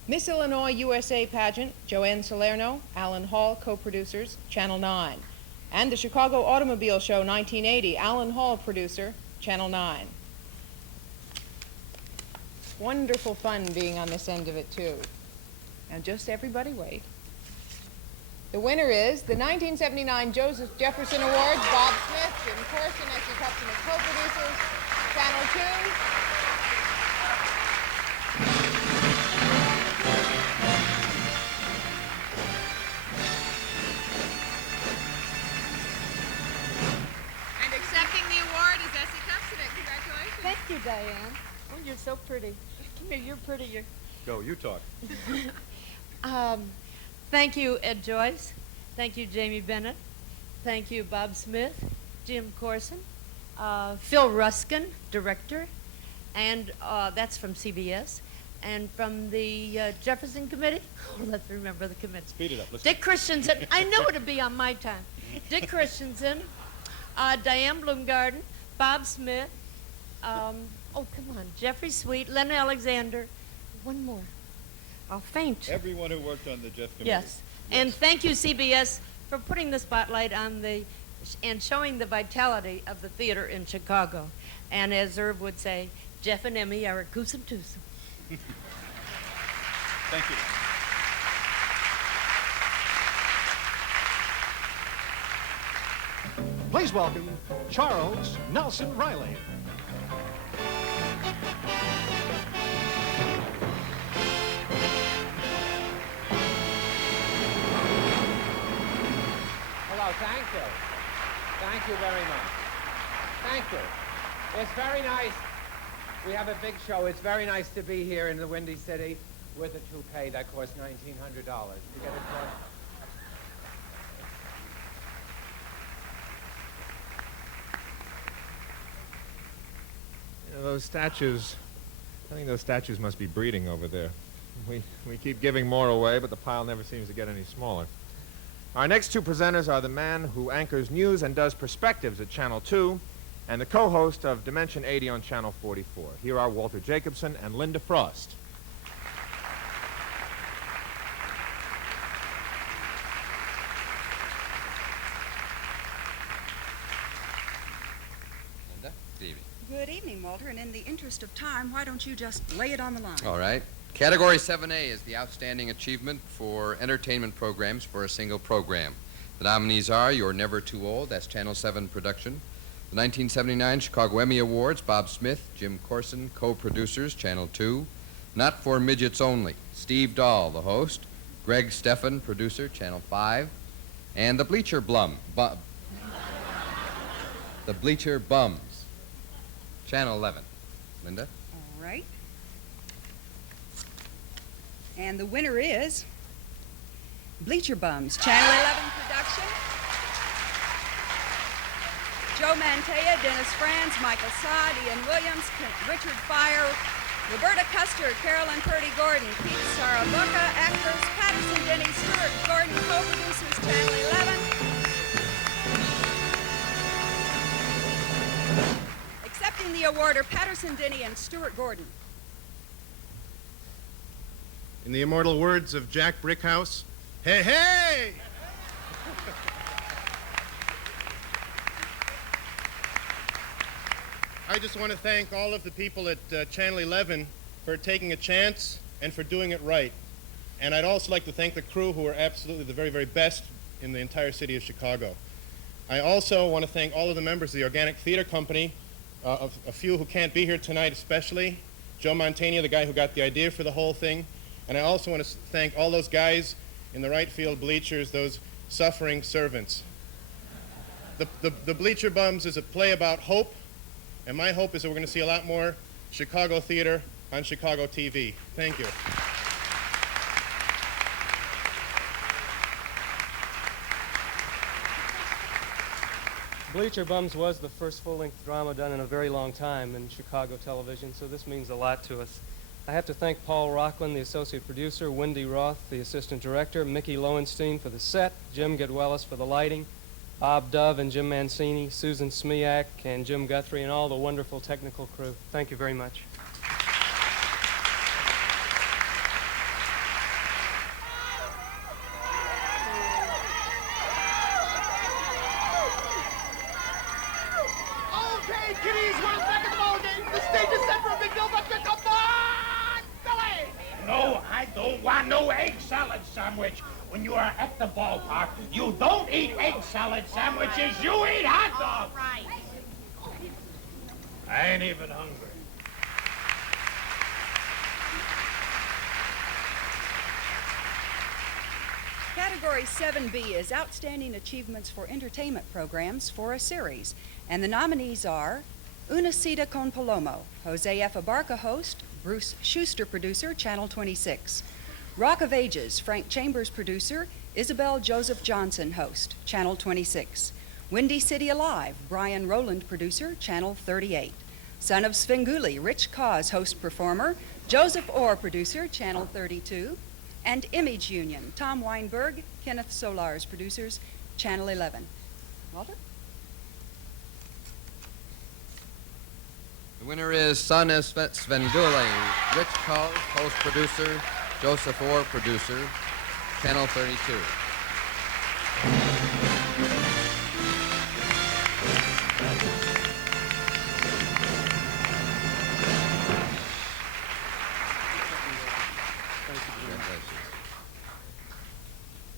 Miss Illinois USA pageant, Joanne Salerno, Alan Hall, co-producers, Channel 9. And the Chicago Automobile Show 1980, Alan Hall, producer, Channel 9. Wonderful fun being on this end of it, too. Now just everybody wait. The winner is the 1979 Joseph Jefferson Awards, Bob Smith, Jim Corson, Essie Kupcinet, co-producers, Channel 2. And accepting the award is Essie Kupcinet. Congratulations. Thank you, Diane. Oh, you're so pretty. Come here, you're prettier. Go, you talk. Thank you, Ed Joyce. Thank you, Jamie Bennett. Thank you, Bob Smith, Jim Corson, Phil Ruskin, director, and that's from CBS. And from the Jefferson Committee, let's remember the committee. Speed it up. Let's Dick Christensen, I knew it'd be on my time. Dick Christensen, Diane Bloomgarden, Bob Smith, oh, come on, Jeffrey Sweet, Len Alexander, one more. I'll faint. Everyone who worked on the Jeff Committee. Yes. And thank you, CBS, for putting the spotlight on and showing the vitality of the theater in Chicago. And as Irv would say, Jeff and Emmy are a goose and twosome. Thank you. Please welcome Charles Nelson Riley. Hello, thank you. Thank you very much. Thank you. It's very nice. We have a big show. It's very nice to be here in the Windy City with a toupee that costs $1,900. You get it, George? those statues must be breeding over there. We keep giving more away, but the pile never seems to get any smaller. Our next two presenters are the man who anchors news and does perspectives at Channel 2 and the co-host of Dimension 80 on Channel 44. Here are Walter Jacobson and Linda Frost. Linda, good evening. Good evening, Walter, and in the interest of time, why don't you just lay it on the line? All right. Category 7A is the outstanding achievement for entertainment programs for a single program. The nominees are You're Never Too Old, that's Channel 7 production. The 1979 Chicago Emmy Awards, Bob Smith, Jim Corson, co-producers, Channel 2. Not for Midgets Only, Steve Dahl, the host. Greg Steffen, producer, Channel 5. And the Bleacher Bums, Channel 11. Linda? All right. And the winner is Bleacher Bums, Channel 11 production. Joe Mantea, Dennis Franz, Michael Sod, Ian Williams, Richard Fire, Roberta Custer, Carolyn Purdy Gordon, Pete Sarabuca, actors Patterson Denny, Stuart Gordon, co-producers, Channel 11. Accepting the award are Patterson Denny and Stuart Gordon. In the immortal words of Jack Brickhouse, hey, hey! I just want to thank all of the people at Channel 11 for taking a chance and for doing it right. And I'd also like to thank the crew who are absolutely the very, very best in the entire city of Chicago. I also want to thank all of the members of the Organic Theater Company, a few who can't be here tonight especially, Joe Mantegna, the guy who got the idea for the whole thing. And I also want to thank all those guys in the right field bleachers, those suffering servants. The Bleacher Bums is a play about hope, and my hope is that we're going to see a lot more Chicago theater on Chicago TV. Thank you. Bleacher Bums was the first full-length drama done in a very long time in Chicago television, so this means a lot to us. I have to thank Paul Rockland, the associate producer, Wendy Roth, the assistant director, Mickey Lowenstein for the set, Jim Gedwellis for the lighting, Bob Dove and Jim Mancini, Susan Smiak and Jim Guthrie, and all the wonderful technical crew. Thank you very much. Okay, kiddies, we're back at the ball game. The stage is set for a big deal, but come on, Billy! No, I don't want no egg salad sandwich. When you are at the ballpark, you don't eat egg salad sandwiches, you eat hot dogs. Right. I ain't even hungry. Category 7B is Outstanding Achievements for Entertainment Programs for a Series. And the nominees are Una Cita con Palomo, Jose F. Abarca host, Bruce Schuster producer, Channel 26. Rock of Ages, Frank Chambers producer, Isabel Joseph Johnson host, Channel 26. Windy City Alive, Brian Rowland producer, Channel 38. Son of Svengoolie, Rich Cause host performer, Joseph Orr producer, Channel 32. And Image Union, Tom Weinberg, Kenneth Solars producers, Channel 11. Walter? The winner is Son of Svengoolie, Rich Cause, host producer, Joseph Orr, producer, Channel 32.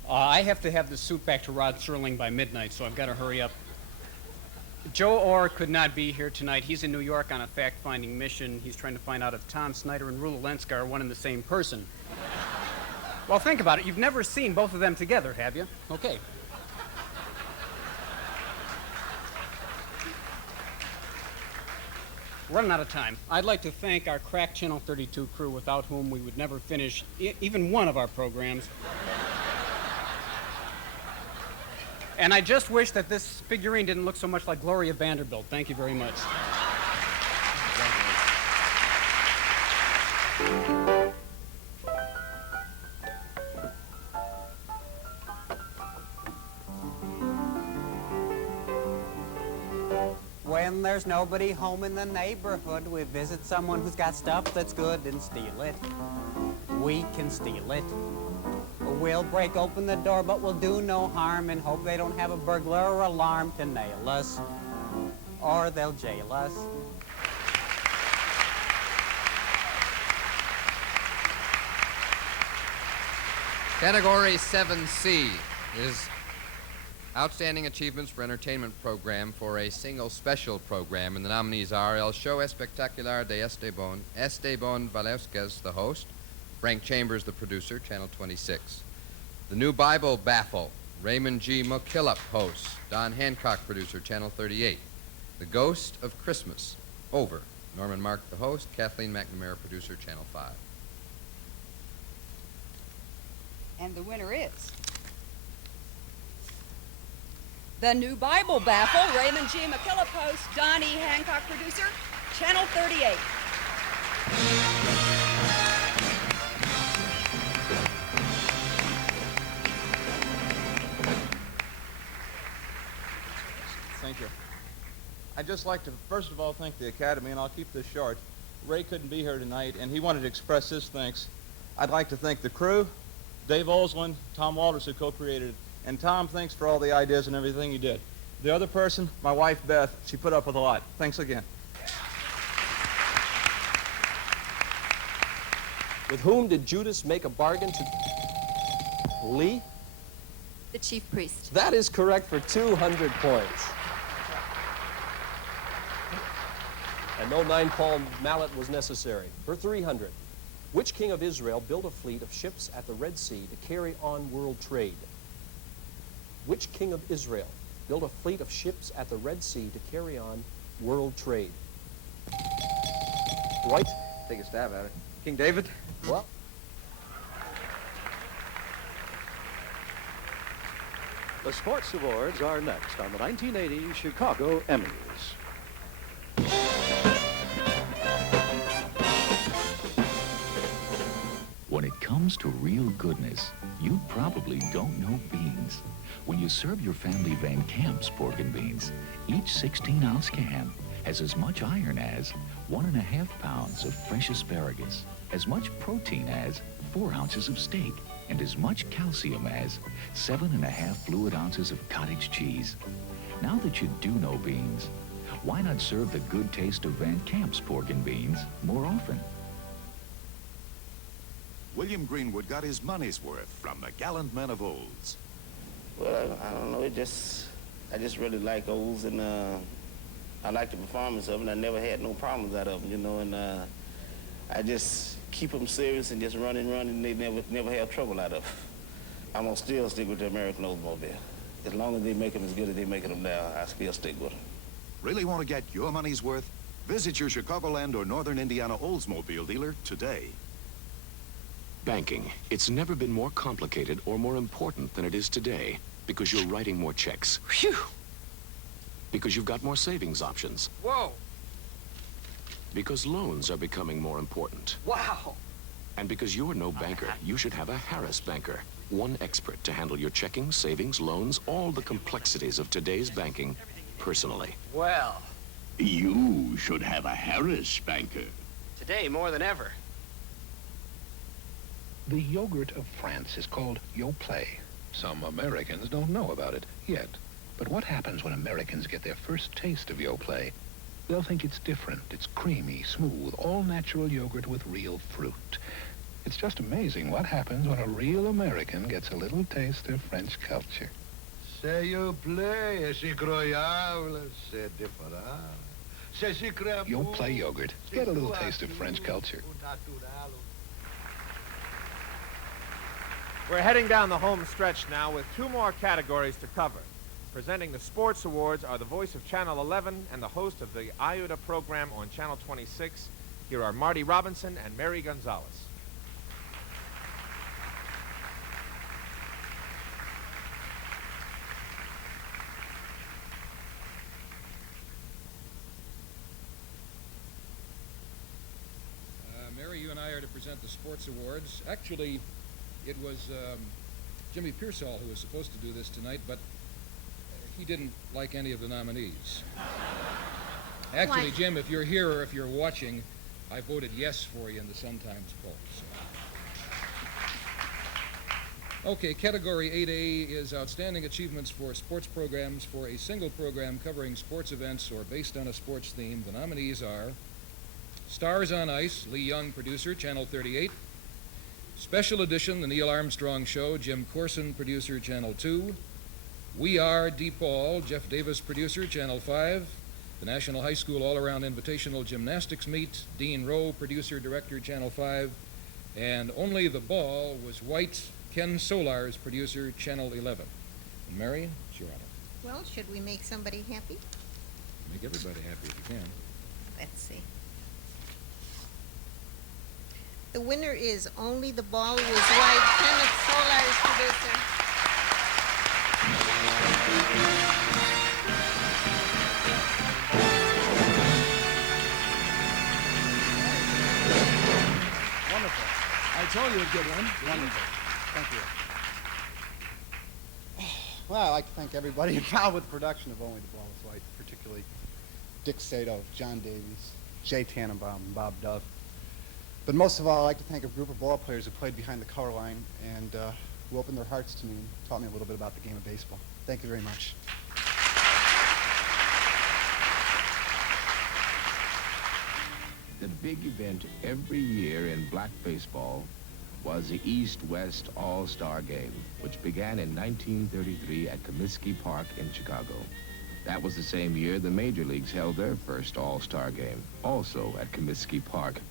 I have to have the suit back to Rod Serling by midnight, so I've got to hurry up. Joe Orr could not be here tonight. He's in New York on a fact-finding mission. He's trying to find out if Tom Snyder and Rula Lenska are one and the same person. Well, think about it. You've never seen both of them together, have you? Okay. Running out of time. I'd like to thank our crack Channel 32 crew, without whom we would never finish even one of our programs. And I just wish that this figurine didn't look so much like Gloria Vanderbilt. Thank you very much. When there's nobody home in the neighborhood, we visit someone who's got stuff that's good and steal it. We can steal it. We'll break open the door, but we'll do no harm and hope they don't have a burglar alarm to nail us, or they'll jail us. Category 7C is Outstanding Achievements for Entertainment Program for a Single Special Program, and the nominees are El Show Espectacular de Esteban Valesquez, the host, Frank Chambers, the producer, Channel 26. The New Bible Baffle, Raymond G. McKillop, host, Don Hancock, producer, Channel 38. The Ghost of Christmas, Over, Norman Mark, the host, Kathleen McNamara, producer, Channel 5. And the winner is The New Bible Baffle, Raymond G. McKillop, host, Don E. Hancock, producer, Channel 38. Thank you. I'd just like to, first of all, thank the Academy, and I'll keep this short. Ray couldn't be here tonight, and he wanted to express his thanks. I'd like to thank the crew, Dave Olsland, Tom Walters, who co-created it. And Tom, thanks for all the ideas and everything you did. The other person, my wife, Beth, she put up with a lot. Thanks again. With whom did Judas make a bargain to... Lee? The chief priest. That is correct for 200 points. And no 9-palm mallet was necessary. For 300. Which king of Israel built a fleet of ships at the Red Sea to carry on world trade? Which king of Israel built a fleet of ships at the Red Sea to carry on world trade? Dwight? Take a stab at it. King David? Well, The sports awards are next on the 1980 Chicago Emmys. When it comes to real goodness, you probably don't know beans. When you serve your family Van Camp's pork and beans, each 16-ounce can has as much iron as 1.5 pounds of fresh asparagus, as much protein as 4 ounces of steak, and as much calcium as 7.5 fluid ounces of cottage cheese. Now that you do know beans, why not serve the good taste of Van Camp's pork and beans more often? William Greenwood got his money's worth from the gallant men of Olds. Well, I don't know. I just really like Olds, and I like the performance of it. I never had no problems out of them, you know, and I just keep them serious and just run, and they never have trouble out of it. I'm gonna still stick with the American Oldsmobile. As long as they make them as good as they making them now, I still stick with them. Really want to get your money's worth? Visit your Chicagoland or Northern Indiana Oldsmobile dealer today. Banking. It's never been more complicated or more important than it is today because you're writing more checks. Phew! Because you've got more savings options. Whoa! Because loans are becoming more important. Wow! And because you're no banker, you should have a Harris banker. One expert to handle your checking, savings, loans, all the complexities of today's banking personally. Well. You should have a Harris banker. Today more than ever. The yogurt of France is called Yoplait. Some Americans don't know about it yet. But what happens when Americans get their first taste of Yoplait? They'll think it's different. It's creamy, smooth, all-natural yogurt with real fruit. It's just amazing what happens when a real American gets a little taste of French culture. C'est Yoplait, c'est incroyable, c'est différent. C'est sucré. Yoplait yogurt. Get a little taste of French culture. We're heading down the home stretch now with 2 more categories to cover. Presenting the Sports Awards are the voice of Channel 11 and the host of the IUTA program on Channel 26. Here are Marty Robinson and Mary Gonzalez. Mary, you and I are to present the Sports Awards. Actually, it was Jimmy Pearsall who was supposed to do this tonight, but he didn't like any of the nominees. Actually, Jim, if you're here or if you're watching, I voted yes for you in the Sun-Times poll. So. Okay, Category 8A is Outstanding Achievements for Sports Programs for a single program covering sports events or based on a sports theme. The nominees are Stars on Ice, Lee Young, producer, Channel 38. Special Edition, The Neil Armstrong Show, Jim Corson, producer, Channel 2. We Are DePaul, Jeff Davis, producer, Channel 5. The National High School All-Around Invitational Gymnastics Meet, Dean Rowe, producer, director, Channel 5. And Only the Ball was white, Ken Solars, producer, Channel 11. And Mary, it's your honor. Well, should we make somebody happy? Make everybody happy if you can. Let's see. The winner is Only the Ball Was White, Kenneth Solars, producer. Wonderful. I told you it'd get one. Wonderful. Thank you. Well, I'd like to thank everybody involved with the production of Only the Ball Was White, particularly Dick Sato, John Davies, Jay Tannenbaum, and Bob Dove. But most of all, I'd like to thank a group of ball players who played behind the color line and who opened their hearts to me and taught me a little bit about the game of baseball. Thank you very much. The big event every year in black baseball was the East-West All-Star Game, which began in 1933 at Comiskey Park in Chicago. That was the same year the major leagues held their first All-Star Game, also at Comiskey Park.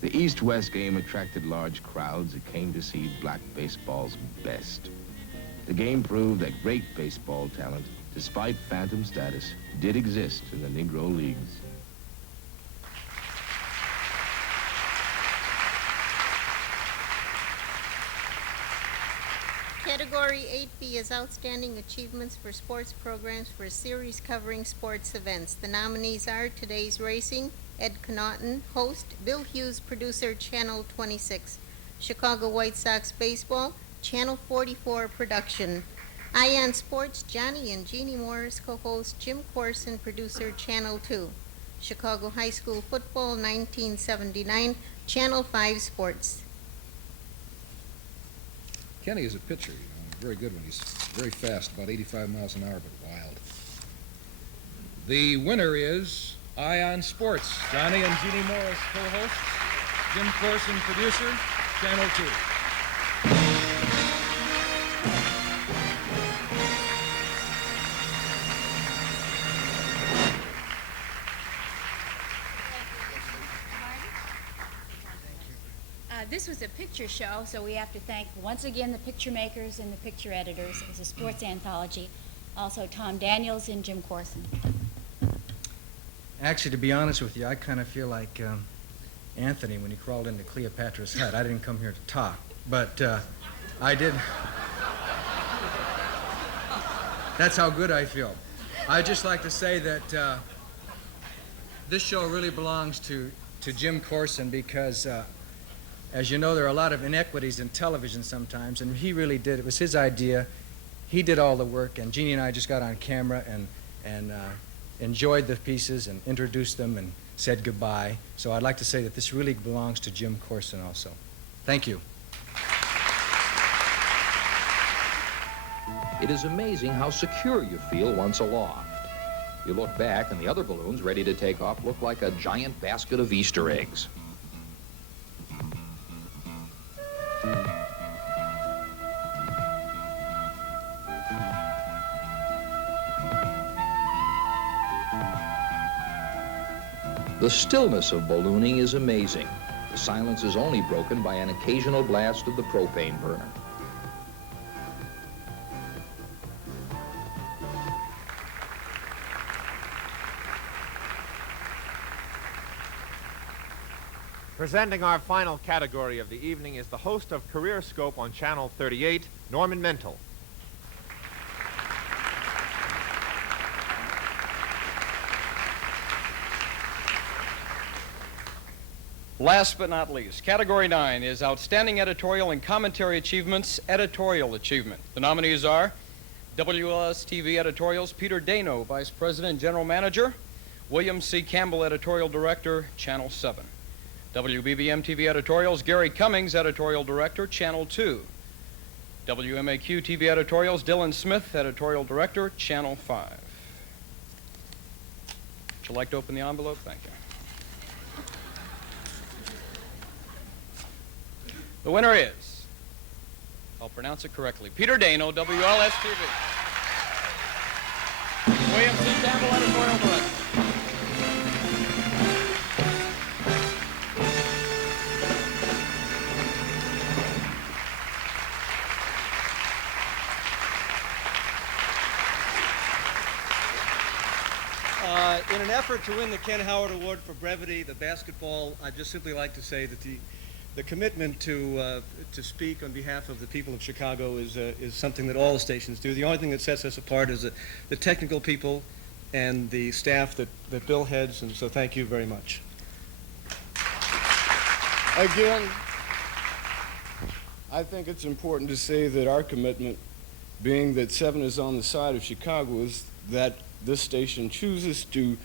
The East-West game attracted large crowds that came to see black baseball's best. The game proved that great baseball talent, despite phantom status, did exist in the Negro Leagues. Category 8B is Outstanding Achievements for Sports Programs for a series covering sports events. The nominees are Today's Racing, Ed Connaughton, host, Bill Hughes, producer, Channel 26. Chicago White Sox Baseball, Channel 44 production. Ion Sports, Johnny and Jeannie Morris, co-host, Jim Corson, producer, Channel 2. Chicago High School Football, 1979, Channel 5 Sports. Kenny is a pitcher, you know, very good one. He's very fast, about 85 miles an hour, but wild. The winner is Ion Sports. Johnny and Jeannie Morris, co-hosts. Jim Corson, producer, Channel 2. This was a picture show, so we have to thank once again the picture makers and the picture editors. It was a sports anthology. Also Tom Daniels and Jim Corson. Actually, to be honest with you, I kind of feel like Anthony when he crawled into Cleopatra's hut. I didn't come here to talk, but I did. That's how good I feel. I'd just like to say that this show really belongs to Jim Corson because as you know, there are a lot of inequities in television sometimes, and he really did. It was his idea. He did all the work, and Jeannie and I just got on camera and enjoyed the pieces and introduced them and said goodbye. So I'd like to say that this really belongs to Jim Corson also. Thank you. It is amazing how secure you feel once aloft. You look back, and the other balloons ready to take off look like a giant basket of Easter eggs. The stillness of ballooning is amazing. The silence is only broken by an occasional blast of the propane burner. Presenting our final category of the evening is the host of Career Scope on Channel 38, Norman Mental. Last but not least, Category 9 is Outstanding Editorial and Commentary Achievements, Editorial Achievement. The nominees are WLS-TV Editorials, Peter Dano, Vice President and General Manager, William C. Campbell, Editorial Director, Channel 7. WBBM TV Editorials, Gary Cummings, Editorial Director, Channel 2. WMAQ TV Editorials, Dylan Smith, Editorial Director, Channel 5. Would you like to open the envelope? Thank you. The winner is, I'll pronounce it correctly, Peter Dano, WLS-TV. William C. Campbell, Editorial Director. In an effort to win the Ken Howard Award for brevity, the basketball, I'd just simply like to say that the commitment to speak on behalf of the people of Chicago is something that all the stations do. The only thing that sets us apart is the technical people and the staff that Bill heads, and so thank you very much. Again, I think it's important to say that our commitment, being that 7 is on the side of Chicago, is that this station chooses to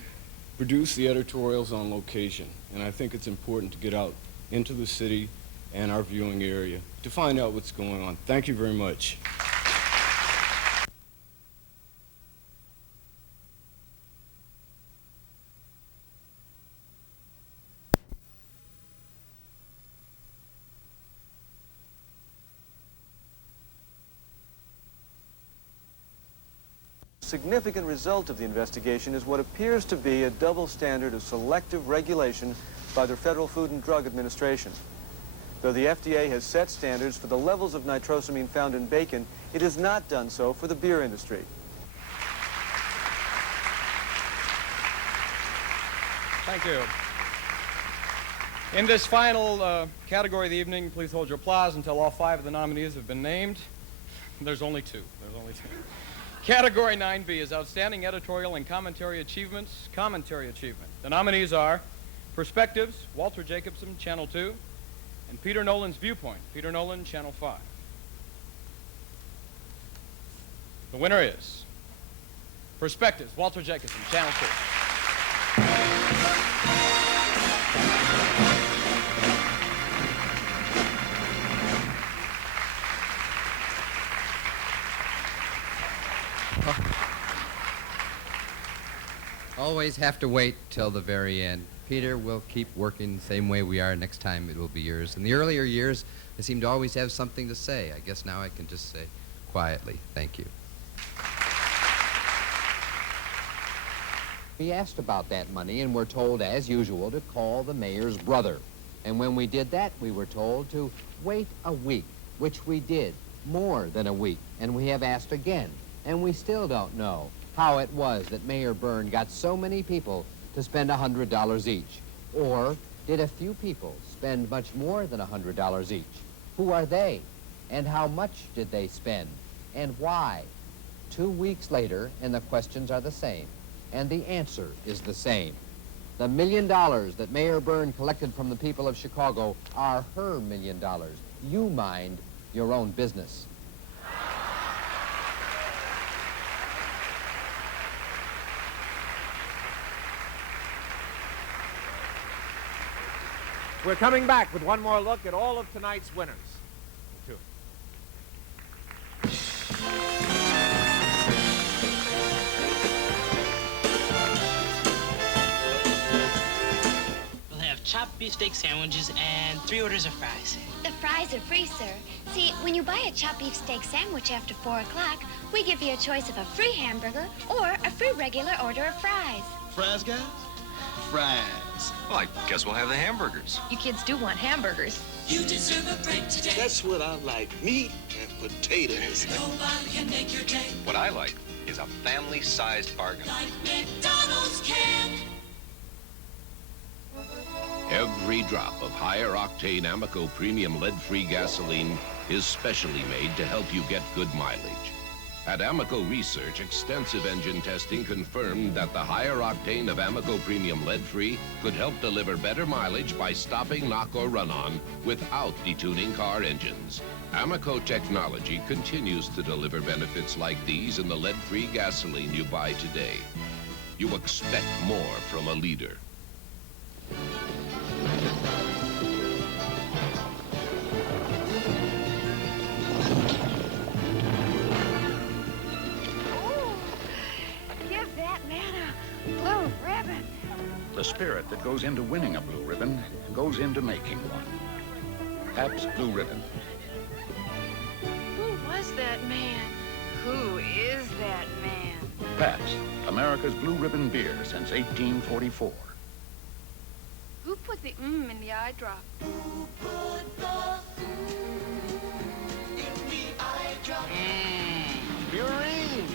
produce the editorials on location. And I think it's important to get out into the city and our viewing area to find out what's going on. Thank you very much. Significant result of the investigation is what appears to be a double standard of selective regulation by the Federal Food and Drug Administration. Though the FDA has set standards for the levels of nitrosamine found in bacon, it has not done so for the beer industry. Thank you. In this final category of the evening, please hold your applause until all 5 of the nominees have been named. There's only 2. There's only 2. Category 9B is Outstanding Editorial and Commentary Achievements, Commentary Achievement. The nominees are Perspectives, Walter Jacobson, Channel 2, and Peter Nolan's Viewpoint, Peter Nolan, Channel 5. The winner is Perspectives, Walter Jacobson, Channel 2. Always have to wait till the very end. Peter, we'll keep working the same way we are. Next time it will be yours. In the earlier years, I seemed to always have something to say. I guess now I can just say quietly, thank you. We asked about that money and were told, as usual, to call the mayor's brother. And when we did that, we were told to wait a week, which we did, more than a week. And we have asked again, and we still don't know how it was that Mayor Byrne got so many people to spend $100 each. Or did a few people spend much more than $100 each? Who are they? And how much did they spend? And why? 2 weeks later, and the questions are the same, and the answer is the same. The $1 million that Mayor Byrne collected from the people of Chicago are her $1 million. You mind your own business. We're coming back with one more look at all of tonight's winners. We'll have chopped beefsteak sandwiches and 3 orders of fries. The fries are free, sir. See, when you buy a chopped beefsteak sandwich after 4 o'clock, we give you a choice of a free hamburger or a free regular order of fries. Fries, guys? Fries. Well, I guess we'll have the hamburgers. You kids do want hamburgers. You deserve a break today. That's what I like, meat and potatoes. Nobody can make your day What I like is a family-sized bargain. like McDonald's can. Every drop of higher octane Amoco premium lead-free gasoline is specially made to help you get good mileage. At Amoco Research, extensive engine testing confirmed that the higher octane of Amoco Premium Lead-Free could help deliver better mileage by stopping, knock, or run-on without detuning car engines. Amoco technology continues to deliver benefits like these in the lead-free gasoline you buy today. You expect more from a leader. Give that man a blue ribbon. The spirit that goes into winning a blue ribbon goes into making one. Pabst Blue Ribbon. Who was that man? Who is that man? Pabst, America's blue ribbon beer since 1844. Who put the in the eye drop? Murine!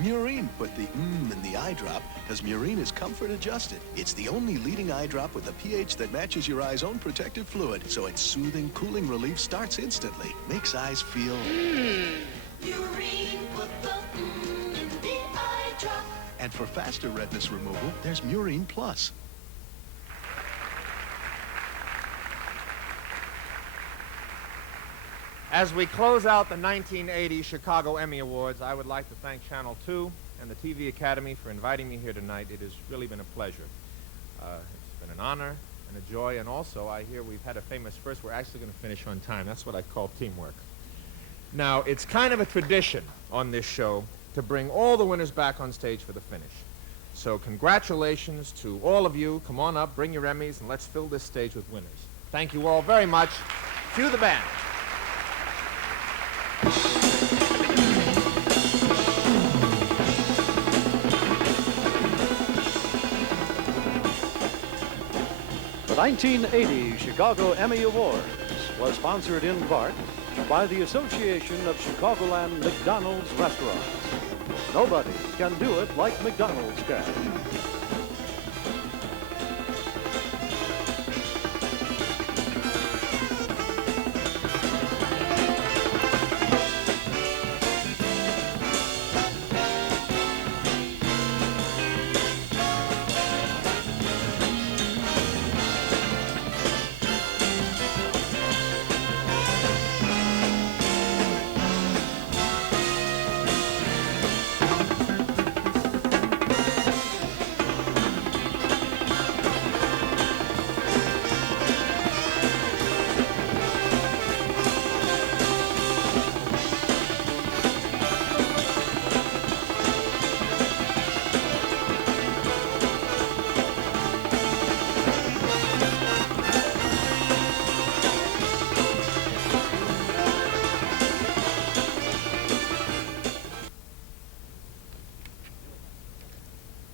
Murine put the in the eye drop because Murine is comfort adjusted. It's the only leading eye drop with a pH that matches your eye's own protective fluid, so its soothing, cooling relief starts instantly. Makes eyes feel... Murine put the in the eye drop. And for faster redness removal, there's Murine Plus. As we close out the 1980 Chicago Emmy Awards, I would like to thank Channel 2 and the TV Academy for inviting me here tonight. It has really been a pleasure. It's been an honor and a joy, and also I hear we've had a famous first. We're actually going to finish on time. That's what I call teamwork. Now, it's kind of a tradition on this show to bring all the winners back on stage for the finish. So congratulations to all of you. Come on up, bring your Emmys, and let's fill this stage with winners. Thank you all very much. Cue the band. The 1980 Chicago Emmy Awards was sponsored in part by the Association of Chicagoland McDonald's Restaurants. Nobody can do it like McDonald's can.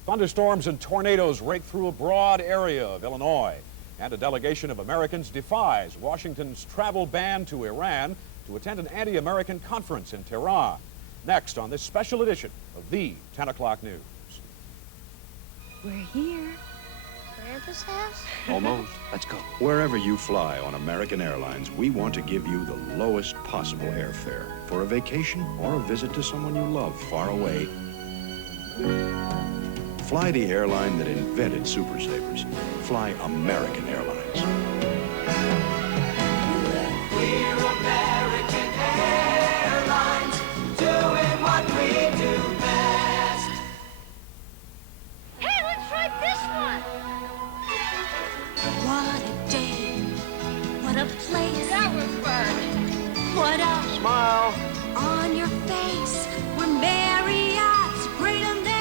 Thunderstorms and tornadoes rake through a broad area of Illinois, and a delegation of Americans defies Washington's travel ban to Iran to attend an anti-American conference in Tehran. Next on this special edition of the 10 o'clock news. We're here. Grandpa's house? Almost. Let's go. Wherever you fly on American Airlines, we want to give you the lowest possible airfare for a vacation or a visit to someone you love far away. Fly the airline that invented Super Savers. Fly American Airlines. We're American Airlines, doing what we do best. Hey, let's try this one. What a day. What a place. That was fun. What a smile on your face. We're Marriott's Great America.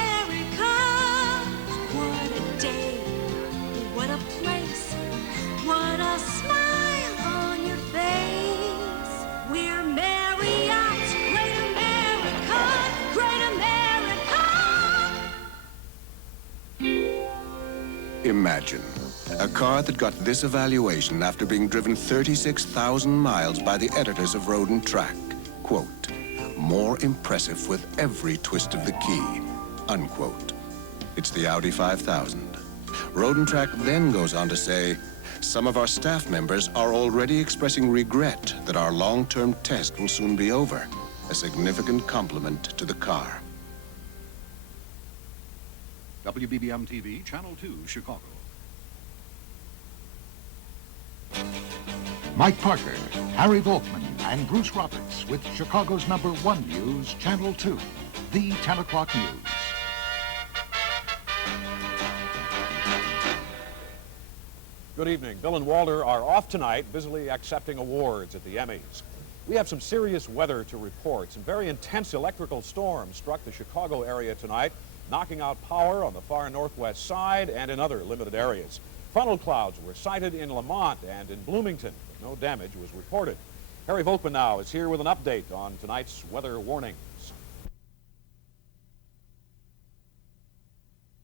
What a day. What a place. What a smile on your face. We're Marriott's Great America. Great America. Imagine a car that got this evaluation after being driven 36,000 miles by the editors of Road and Track. Quote, more impressive with every twist of the key, unquote. It's the Audi 5000. Road and Track then goes on to say, some of our staff members are already expressing regret that our long-term test will soon be over, a significant compliment to the car. WBBM TV, Channel 2, Chicago. Mike Parker, Harry Volkman, and Bruce Roberts with Chicago's #1 news, Channel 2, the 10 o'clock news. Good evening. Bill and Walter are off tonight, busily accepting awards at the Emmys. We have some serious weather to report. Some very intense electrical storms struck the Chicago area tonight, knocking out power on the far northwest side and in other limited areas. Funnel clouds were sighted in Lamont and in Bloomington, but no damage was reported. Harry Volkman now is here with an update on tonight's weather warning.